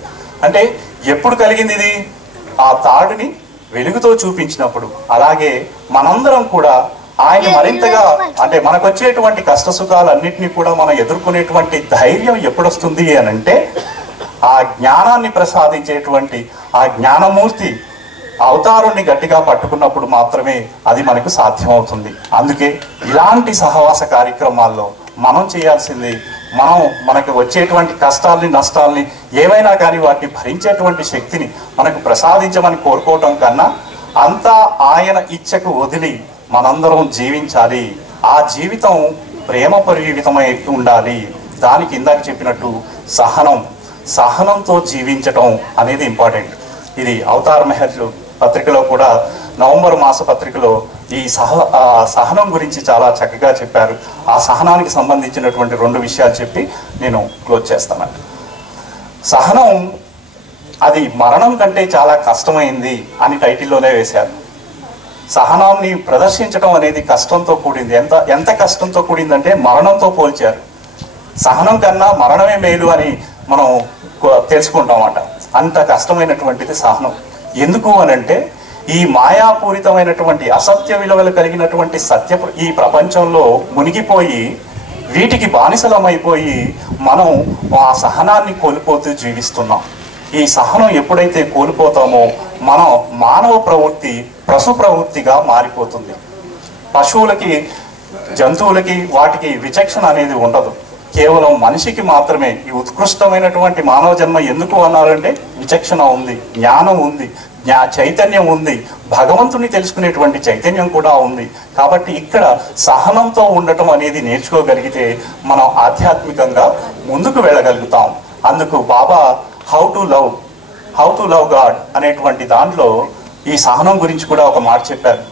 అంటే ఎప్పుడు కలిగింది ఇది? ఆ తాడుని వెలుగుతో చూపించినప్పుడు. అలాగే మనందరం కూడా ఆయన మరింతగా అంటే మనకు వచ్చేటువంటి కష్ట సుఖాలన్నింటినీ కూడా మనం ఎదుర్కొనేటువంటి ధైర్యం ఎప్పుడు వస్తుంది అని అంటే ఆ జ్ఞానాన్ని ప్రసాదించేటువంటి ఆ జ్ఞానమూర్తి అవతారుణ్ణి గట్టిగా పట్టుకున్నప్పుడు మాత్రమే అది మనకు సాధ్యమవుతుంది. అందుకే ఇలాంటి సహవాస కార్యక్రమాల్లో మనం చేయాల్సింది మనకు వచ్చేటువంటి కష్టాల్ని నష్టాల్ని ఏవైనా కానీ వాటిని భరించేటువంటి శక్తిని మనకు ప్రసాదించమని కోరుకోవటం కన్నా అంతా ఆయన ఇచ్చకు వదిలి మనందరం జీవించాలి. ఆ జీవితం ప్రేమ పరిమితమై ఉండాలి. దానికి ఇందాక చెప్పినట్టు సహనంతో జీవించటం అనేది ఇంపార్టెంట్. ఇది అవతార్ మెహర్లు పత్రికలో కూడా నవంబర్ మాస పత్రికలో ఈ సహనం గురించి చాలా చక్కగా చెప్పారు. ఆ సహనానికి సంబంధించినటువంటి 2 విషయాలు చెప్పి నేను క్లోజ్ చేస్తాను. సహనం అది మరణం కంటే చాలా కష్టమైంది అని టైటిల్లోనే వేశారు. సహనాన్ని ప్రదర్శించడం అనేది కష్టంతో కూడింది. ఎంత కష్టంతో కూడిందంటే మరణంతో పోల్చారు. సహనం కన్నా మరణమే మేలు అని మనం తెలుసుకుంటామట. అంత కష్టమైనటువంటిది సహనం. ఎందుకు అనంటే ఈ మాయాపూరితమైనటువంటి అసత్య విలువలు కలిగినటువంటి ఈ ప్రపంచంలో మునిగిపోయి వీటికి బానిసలమైపోయి మనం ఆ సహనాన్ని కోల్పోతూ జీవిస్తున్నాం. ఈ సహనం ఎప్పుడైతే కోల్పోతామో మనం మానవ ప్రవృత్తి పశు ప్రవృత్తిగా మారిపోతుంది. పశువులకి, జంతువులకి వాటికి విచక్షణ అనేది ఉండదు. కేవలం మనిషికి మాత్రమే ఈ ఉత్కృష్టమైనటువంటి మానవ జన్మ ఎందుకు అన్నారంటే విచక్షణ ఉంది, జ్ఞానం ఉంది, చైతన్యం ఉంది, భగవంతుని తెలుసుకునేటువంటి చైతన్యం కూడా ఉంది. కాబట్టి ఇక్కడ సహనంతో ఉండటం అనేది నేర్చుకోగలిగితే మనం ఆధ్యాత్మికంగా ముందుకు వెళ్ళగలుగుతాం. అందుకు బాబా హౌ టు లవ్ గాడ్ అనేటువంటి దాంట్లో ఈ సహనం గురించి కూడా ఒక మాట చెప్పారు.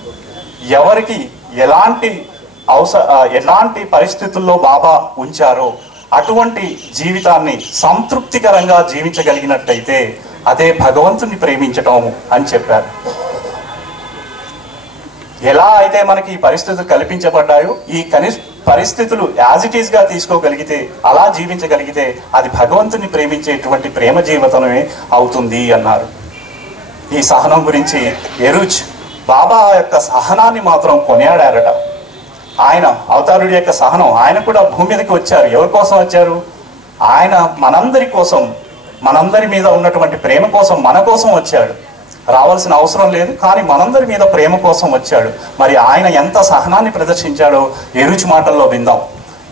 ఎవరికి ఎలాంటి పరిస్థితుల్లో బాబా ఉంచారో అటువంటి జీవితాన్ని సంతృప్తికరంగా జీవించగలిగినట్టయితే అదే భగవంతుని ప్రేమించటం అని చెప్పారు. ఎలా అయితే మనకి ఈ పరిస్థితులు కల్పించబడ్డాయో ఈ పరిస్థితులు యాజ్ ఇట్ ఈస్ గా తీసుకోగలిగితే, అలా జీవించగలిగితే అది భగవంతుని ప్రేమించేటువంటి ప్రేమ జీవితమే అవుతుంది అన్నారు. ఈ సహనం గురించి ఎరుచ్ బాబా యొక్క సహనాన్ని మాత్రం కొనియాడారట. ఆయన అవతారుడి యొక్క సహనం, ఆయన కూడా భూమి మీదకి వచ్చారు. ఎవరి కోసం వచ్చారు? ఆయన మనందరి కోసం, మనందరి మీద ఉన్నటువంటి ప్రేమ కోసం, మన కోసం వచ్చాడు. రావాల్సిన అవసరం లేదు, కానీ మనందరి మీద ప్రేమ కోసం వచ్చాడు. మరి ఆయన ఎంత సహనాన్ని ప్రదర్శించాడో ఎరుచ్ మాటల్లో విందాం.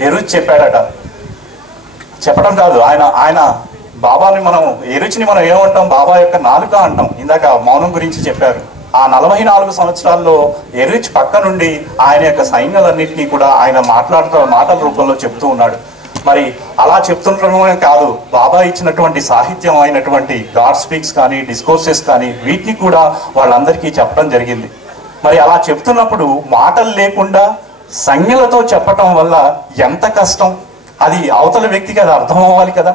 ఎరుచ్ చెప్పాడట, చెప్పడం కాదు, ఆయన బాబాని ఎరుచిని మనం ఏమంటాం? బాబా యొక్క నాలుక అంటాం. ఇందాక మౌనం గురించి చెప్పారు. ఆ 44 సంవత్సరాల్లో ఎరుచ్ పక్క నుండి ఆయన యొక్క సైన్యాలన్నింటినీ కూడా ఆయన మాటల రూపంలో చెప్తూ ఉన్నాడు. మరి అలా చెప్తుండటమే కాదు, బాబా ఇచ్చినటువంటి సాహిత్యం అయినటువంటి గాడ్ స్పీక్స్ కానీ, డిస్కోర్సెస్ కానీ వీటిని కూడా వాళ్ళందరికీ చెప్పడం జరిగింది. మరి అలా చెప్తున్నప్పుడు మాటలు లేకుండా సంజ్ఞలతో చెప్పటం వల్ల ఎంత కష్టం. అది అవతల వ్యక్తికి అది అర్థం అవ్వాలి కదా.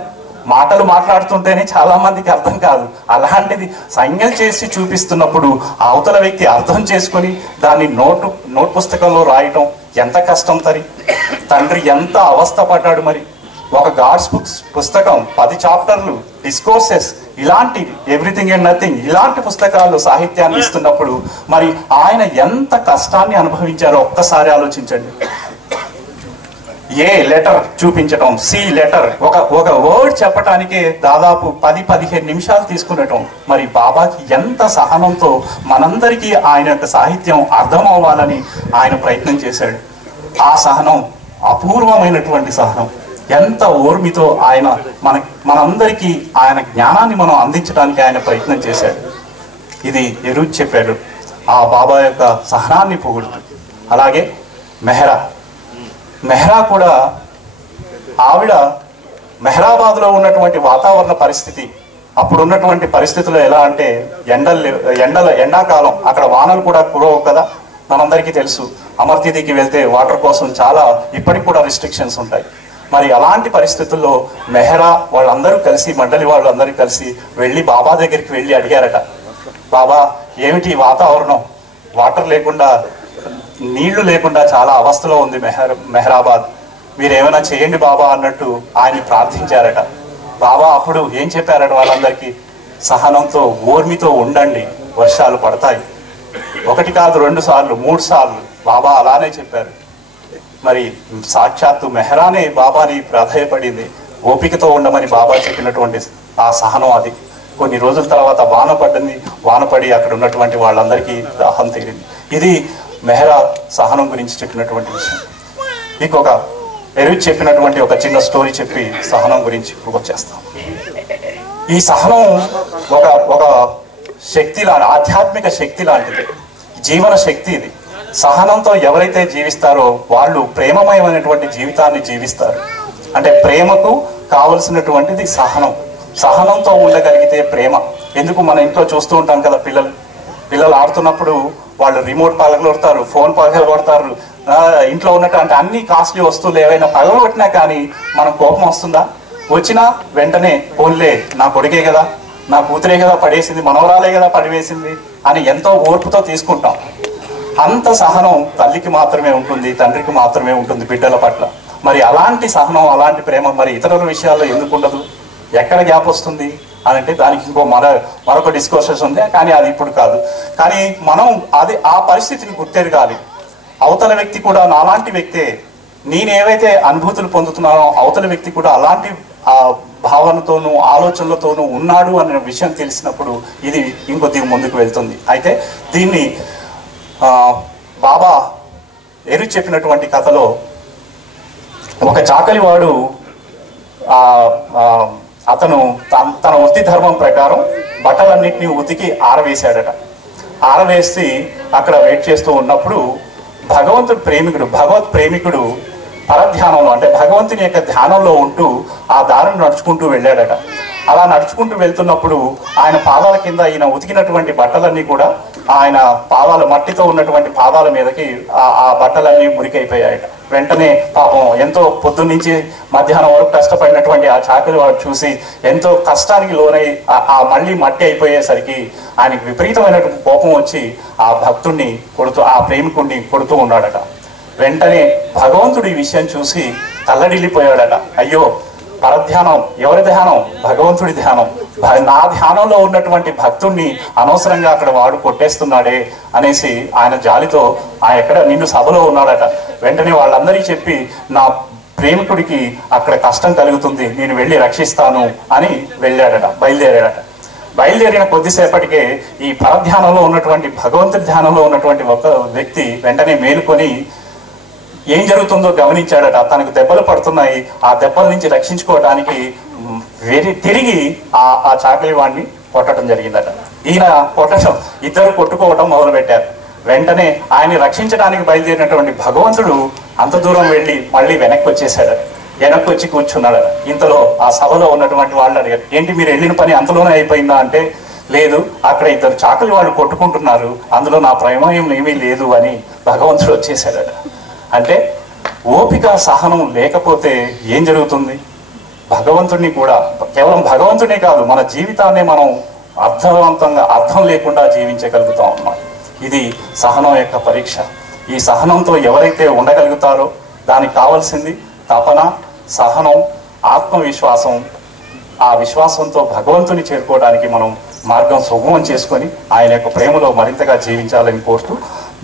మాటలు మాట్లాడుతుంటేనే చాలా మందికి అర్థం కాదు. అలాంటిది సంజ్ఞలు చేసి చూపిస్తున్నప్పుడు అవతల వ్యక్తి అర్థం చేసుకొని దాన్ని నోట్ పుస్తకంలో రాయటం ఎంత కష్టం. తండ్రి ఎంత అవస్థ పడ్డాడు. మరి ఒక గాడ్స్ పుస్తకం 10 చాప్టర్లు, డిస్కోర్సెస్, ఇలాంటి ఎవ్రీథింగ్ అండ్ నథింగ్, ఇలాంటి పుస్తకాలు సాహిత్యాన్ని ఇస్తున్నప్పుడు మరి ఆయన ఎంత కష్టాన్ని అనుభవించారో ఒక్కసారి ఆలోచించండి. ఏ లెటర్ చూపించటం, సి లెటర్, ఒక వర్డ్ చెప్పటానికే దాదాపు 10-15 నిమిషాలు తీసుకునటం. మరి బాబాకి ఎంత సహనంతో మనందరికీ ఆయన యొక్క సాహిత్యం అర్థం అవ్వాలని ఆయన ప్రయత్నం చేశాడు. ఆ సహనం అపూర్వమైనటువంటి సహనం. ఎంత ఓర్మితో ఆయన మనందరికీ ఆయన జ్ఞానాన్ని మనం అందించడానికి ఆయన ప్రయత్నం చేశాడు. ఇది ఎరువు చెప్పాడు ఆ బాబా యొక్క సహనాన్ని పొగుడుతూ. అలాగే మెహ్రా కూడా ఆవిడ మెహ్రాబాద్లో ఉన్నటువంటి వాతావరణ పరిస్థితి, అప్పుడు ఉన్నటువంటి పరిస్థితులు ఎలా అంటే ఎండాకాలం, అక్కడ వానలు కూడా కురవు కదా, మనందరికీ తెలుసు. అమర్తిదికి వెళ్తే వాటర్ కోసం చాలా ఇప్పటికి కూడా రిస్ట్రిక్షన్స్ ఉంటాయి. మరి అలాంటి పరిస్థితుల్లో మెహ్రా వాళ్ళందరూ కలిసి, మండలి వాళ్ళందరూ కలిసి వెళ్ళి బాబా దగ్గరికి వెళ్ళి అడిగారట, బాబా ఏమిటి వాతావరణం, వాటర్ లేకుండా, నీళ్లు లేకుండా చాలా అవస్థలో ఉంది మెహ్రాబాద్, మీరేమైనా చేయండి బాబా అన్నట్టు ఆయన ప్రార్థించారట. బాబా అప్పుడు ఏం చెప్పారట వాళ్ళందరికీ, సహనంతో ఓర్మితో ఉండండి, వర్షాలు పడతాయి. 1 కాదు 2 సార్లు 3 సార్లు బాబా అలానే చెప్పారు. మరి సాక్షాత్తు మెహ్రానే బాబాని ప్రాధేయపడింది, ఓపికతో ఉండమని బాబా చెప్పినటువంటి ఆ సహనం అది. కొన్ని రోజుల తర్వాత వాన పడి అక్కడ ఉన్నటువంటి వాళ్ళందరికీ దాహం తీరింది. ఇది మెహ్రా సహనం గురించి చెప్పినటువంటి విషయం. ఇంకొక ఎరువు చెప్పినటువంటి ఒక చిన్న స్టోరీ చెప్పి సహనం గురించి వచ్చేస్తాం. ఈ సహనం ఒక శక్తి ఆధ్యాత్మిక శక్తి లాంటిది, జీవన శక్తి ఇది. సహనంతో ఎవరైతే జీవిస్తారో వాళ్ళు ప్రేమమయమైనటువంటి జీవితాన్ని జీవిస్తారు. అంటే ప్రేమకు కావలసినటువంటిది సహనంతో ఉండగలిగితే ప్రేమ. ఎందుకు మన ఇంట్లో చూస్తూ ఉంటాం కదా, పిల్లలు ఆడుతున్నప్పుడు వాళ్ళు రిమోట్ పగలగొడతారు, ఫోన్ పగలగొడతారు, ఇంట్లో ఉన్నటువంటి అన్ని కాస్ట్లీ వస్తువులు ఏవైనా పగలగొట్టినా కానీ మనం కోపం వస్తుందా? వచ్చినా వెంటనే ఫోన్లే, నా కొడుకే కదా, నా కూతురే కదా పడేసింది, మనవరాలే కదా పడివేసింది అని ఎంతో ఓర్పుతో తీసుకుంటాం. అంత సహనం తల్లికి మాత్రమే ఉంటుంది, తండ్రికి మాత్రమే ఉంటుంది బిడ్డల పట్ల. మరి అలాంటి సహనం, అలాంటి ప్రేమ మరి ఇతరుల విషయాల్లో ఎందుకు ఉండదు? ఎక్కడ గ్యాప్ వస్తుంది అని అంటే దానికి మరొక డిస్కషన్స్ ఉంది, కానీ అది ఇప్పుడు కాదు. కానీ మనం ఆ పరిస్థితిని గుర్తెరగాలి. అవతల వ్యక్తి కూడా నాలాంటి వ్యక్తే, నేనేవైతే అనుభూతులు పొందుతున్నానో అవతల వ్యక్తి కూడా అలాంటి భావనతోనూ ఆలోచనలతోనూ ఉన్నాడు అనే విషయం తెలిసినప్పుడు ఇది ఇంకొద్దిగా ముందుకు వెళ్తుంది. అయితే దీన్ని బాబా ఎరువు చెప్పినటువంటి కథలో ఒక చాకలివాడు అతను తన వృత్తి ధర్మం ప్రకారం బట్టలన్నింటినీ ఉతికి ఆరవేశాడట. ఆరవేసి అక్కడ వెయిట్ చేస్తూ ఉన్నప్పుడు భగవత్ ప్రేమికుడు పరధ్యానంలో, అంటే భగవంతుని యొక్క ధ్యానంలో ఉంటూ ఆ దారిని నడుచుకుంటూ వెళ్ళాడట. అలా నడుచుకుంటూ వెళ్తున్నప్పుడు ఆయన పాదాల కింద ఈయన ఉతికినటువంటి బట్టలన్నీ కూడా ఆయన మట్టితో ఉన్నటువంటి పాదాల మీదకి ఆ బట్టలన్నీ మురికైపోయాయట. వెంటనే పాపం ఎంతో పొద్దున్నుంచి మధ్యాహ్నం వరకు కష్టపడినటువంటి ఆ చాకలి వాడు చూసి ఎంతో కష్టానికి లోనై మళ్ళీ మట్టి అయిపోయేసరికి ఆయనకి విపరీతమైనటువంటి కోపం వచ్చి ఆ భక్తుడిని కొడుతూ, ఆ ప్రేమికుడిని కొడుతూ ఉన్నాడట. వెంటనే భగవంతుడు ఈ విషయం చూసి తల్లడిల్లిపోయాడట. అయ్యో, పరధ్యానం, ఎవరి ధ్యానం? భగవంతుడి ధ్యానం. నా ధ్యానంలో ఉన్నటువంటి భక్తుడిని అనవసరంగా అక్కడ వాడు కొట్టేస్తున్నాడే అనేసి ఆయన జాలితో ఎక్కడ నిన్ను సభలో ఉన్నాడట. వెంటనే వాళ్ళందరికీ చెప్పి, నా ప్రేమికుడికి అక్కడ కష్టం కలుగుతుంది, నేను వెళ్ళి రక్షిస్తాను అని బయలుదేరిన కొద్దిసేపటికే ఈ పరధ్యానంలో ఉన్నటువంటి భగవంతుడి ధ్యానంలో ఉన్నటువంటి ఒక వ్యక్తి వెంటనే మేలుకొని ఏం జరుగుతుందో గమనించాడట. తనకు దెబ్బలు పడుతున్నాయి, ఆ దెబ్బల నుంచి రక్షించుకోవడానికి తిరిగి ఆ చాకలి వాడిని కొట్టడం జరిగిందట. ఇద్దరు కొట్టుకోవడం మొదలు పెట్టారు. వెంటనే ఆయన్ని రక్షించడానికి బయలుదేరినటువంటి భగవంతుడు అంత దూరం వెళ్ళి మళ్ళీ వెనక్కి వచ్చి కూర్చున్నాడట. ఇంతలో ఆ సభలో ఉన్నటువంటి వాళ్ళు అడిగారు, ఏంటి మీరు వెళ్ళిన పని అంతలోనే అయిపోయిందా అంటే, లేదు, అక్కడ ఇద్దరు చాకలి వాళ్ళు కొట్టుకుంటున్నారు, అందులో నా ప్రమేయం ఏమీ లేదు అని భగవంతుడు వచ్చేసాడట. అంటే ఓపిక సహనం లేకపోతే ఏం జరుగుతుంది? భగవంతుడిని కూడా, కేవలం భగవంతుడే కాదు, మన జీవితాన్ని మనం అర్థం లేకుండా జీవించగలుగుతాం అన్నమాట. ఇది సహనం యొక్క పరీక్ష. ఈ సహనంతో ఎవరైతే ఉండగలుగుతారో దానికి కావాల్సింది తపన, సహనం, ఆత్మవిశ్వాసం. ఆ విశ్వాసంతో భగవంతుని చేరుకోవడానికి మనం మార్గం సుగమం చేసుకొని ఆయన యొక్క ప్రేమలో మరింతగా జీవించాలని కోరుతూ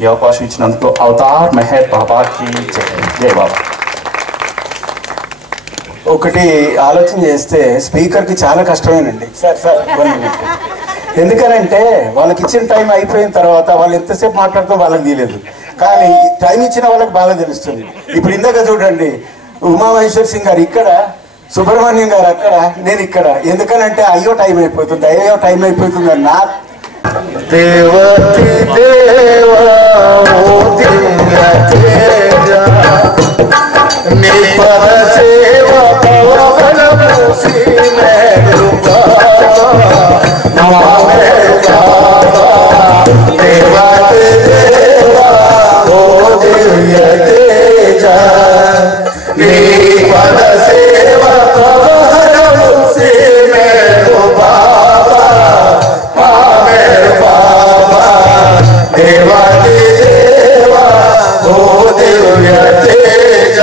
ఈ అవకాశం ఇచ్చినందుకు అవతార్ మెహర్ బాబా కి జై. జై బాబా. ఒకటి ఆలోచన చేస్తే స్పీకర్కి చాలా కష్టమేనండి. సార్ ఎందుకనంటే వాళ్ళకి ఇచ్చిన టైం అయిపోయిన తర్వాత వాళ్ళు ఎంతసేపు మాట్లాడుతూ వాళ్ళకి తెలియదు, కానీ టైం ఇచ్చిన వాళ్ళకి బాగా తెలుస్తుంది. ఇప్పుడు ఇందాక చూడండి, ఉమామహేశ్వర్ సింగ్ గారు ఇక్కడ, సుబ్రహ్మణ్యం గారు అక్కడ, నేను ఇక్కడ. ఎందుకనంటే అయ్యో టైం అయిపోతుంది అని నా దేవతి దేవా నీ పద సేవ పవన మూసి మేరు దేవతి దేవా ఓ దివ్య తేజ నీ పద సేవ పవన మూసి మేరు బాబా మేరు బాబా దేవతి దేవా ఓ దివ్య తేజ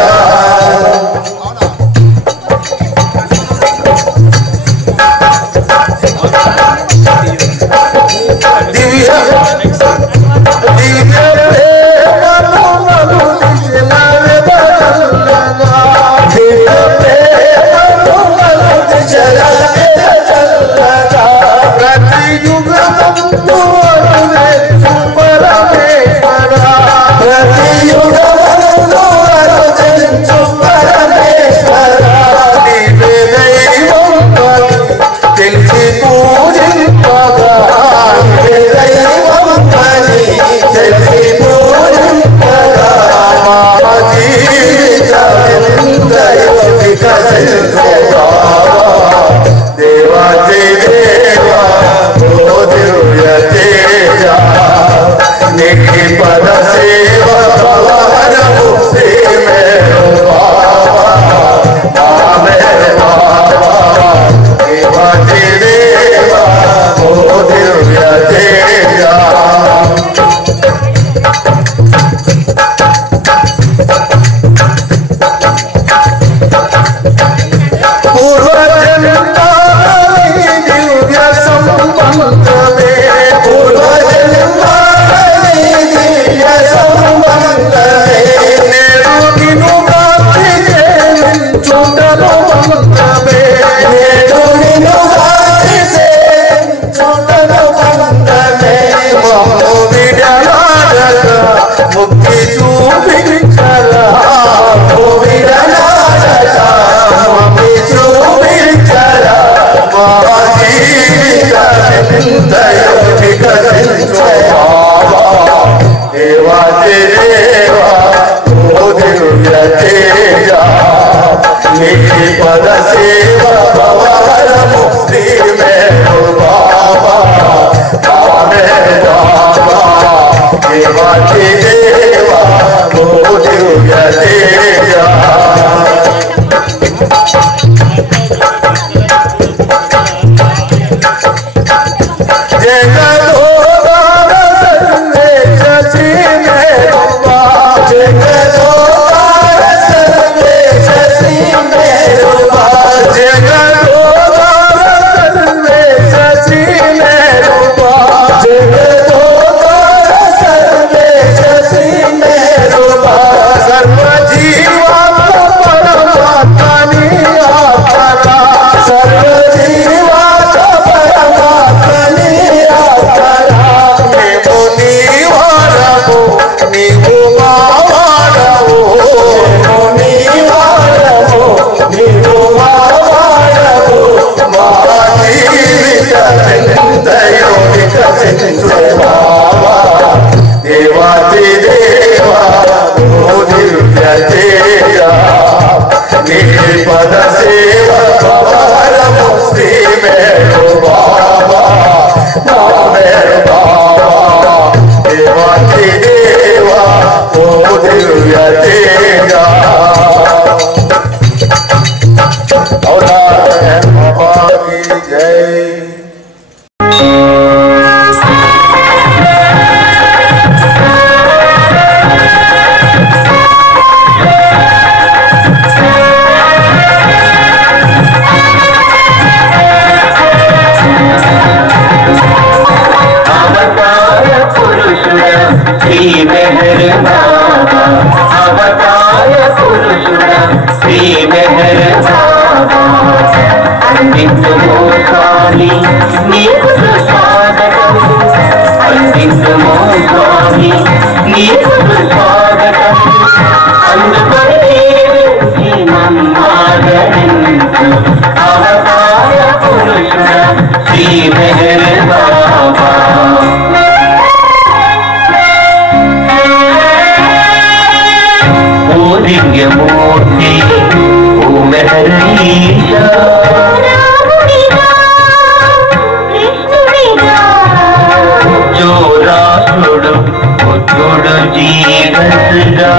छोड़ो जीवत जा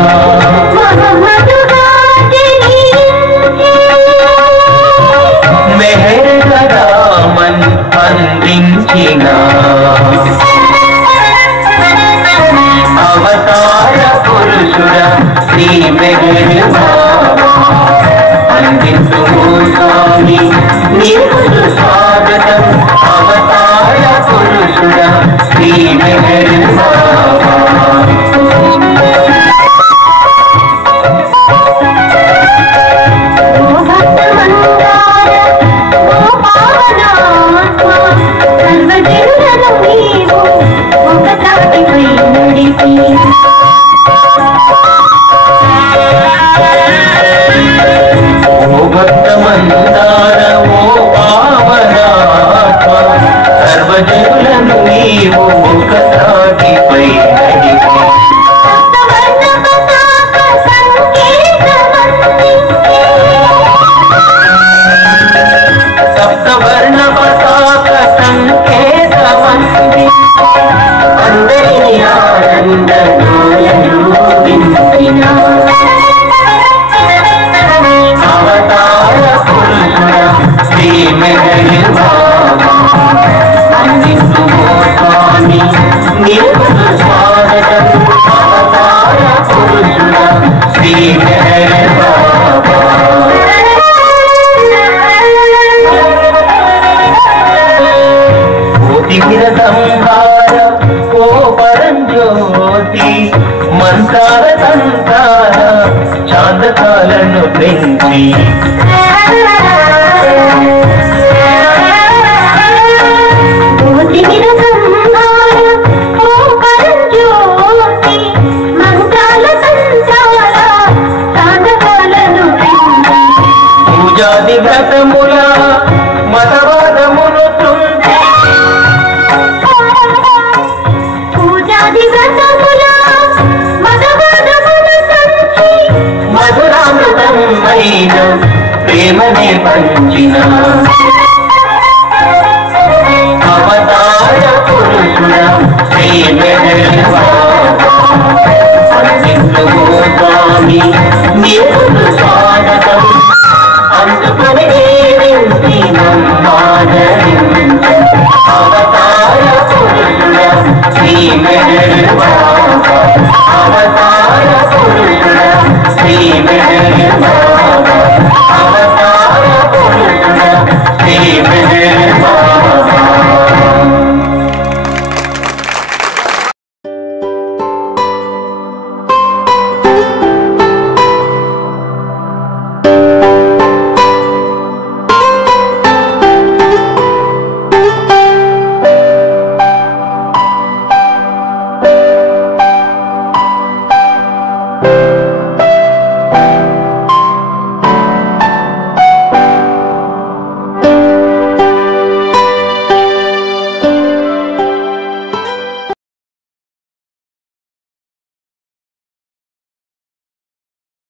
मेहर रामन अंदिंచిన అవతార పురుషుడ శ్రీ మెహర్ బాబా అందించుము స్వామి నీకు స్వాగతం అవతార పురుషుడ శ్రీ మెహర్ బాబా సర్వజనులను నీవు ఒక తాటిపై సప్తవర్ణ పతాక సంకేతమంది అందరినీ ఆనందోలించిన అవతార పురుషుడ శ్రీ మెహర్ బాబా అందించుము స్వామి నీకు స్వాగతం అవతార పురుషుడ శ్రీ మెహర్ బాబా దిగిర సంహార ఓ పరంజ్యోతి మంత్రాల సంతాన చాందకాలను పెంచి పూజాది వ్రతముల మతవాదములు తుంచి మధురామృతమైన ప్రేమనే పంచిన అవతార పురుషుడ శ్రీ మెహర్ బాబా అందించుము స్వామి నీకు స్వాగతం అందుకొని అవతార పురుషుడ శ్రీ మెహర్ బాబా అవతార పురుషుడ శ్రీ మెహర్ బాబా అవతార పురుషుడ శ్రీ మెహర్ బాబా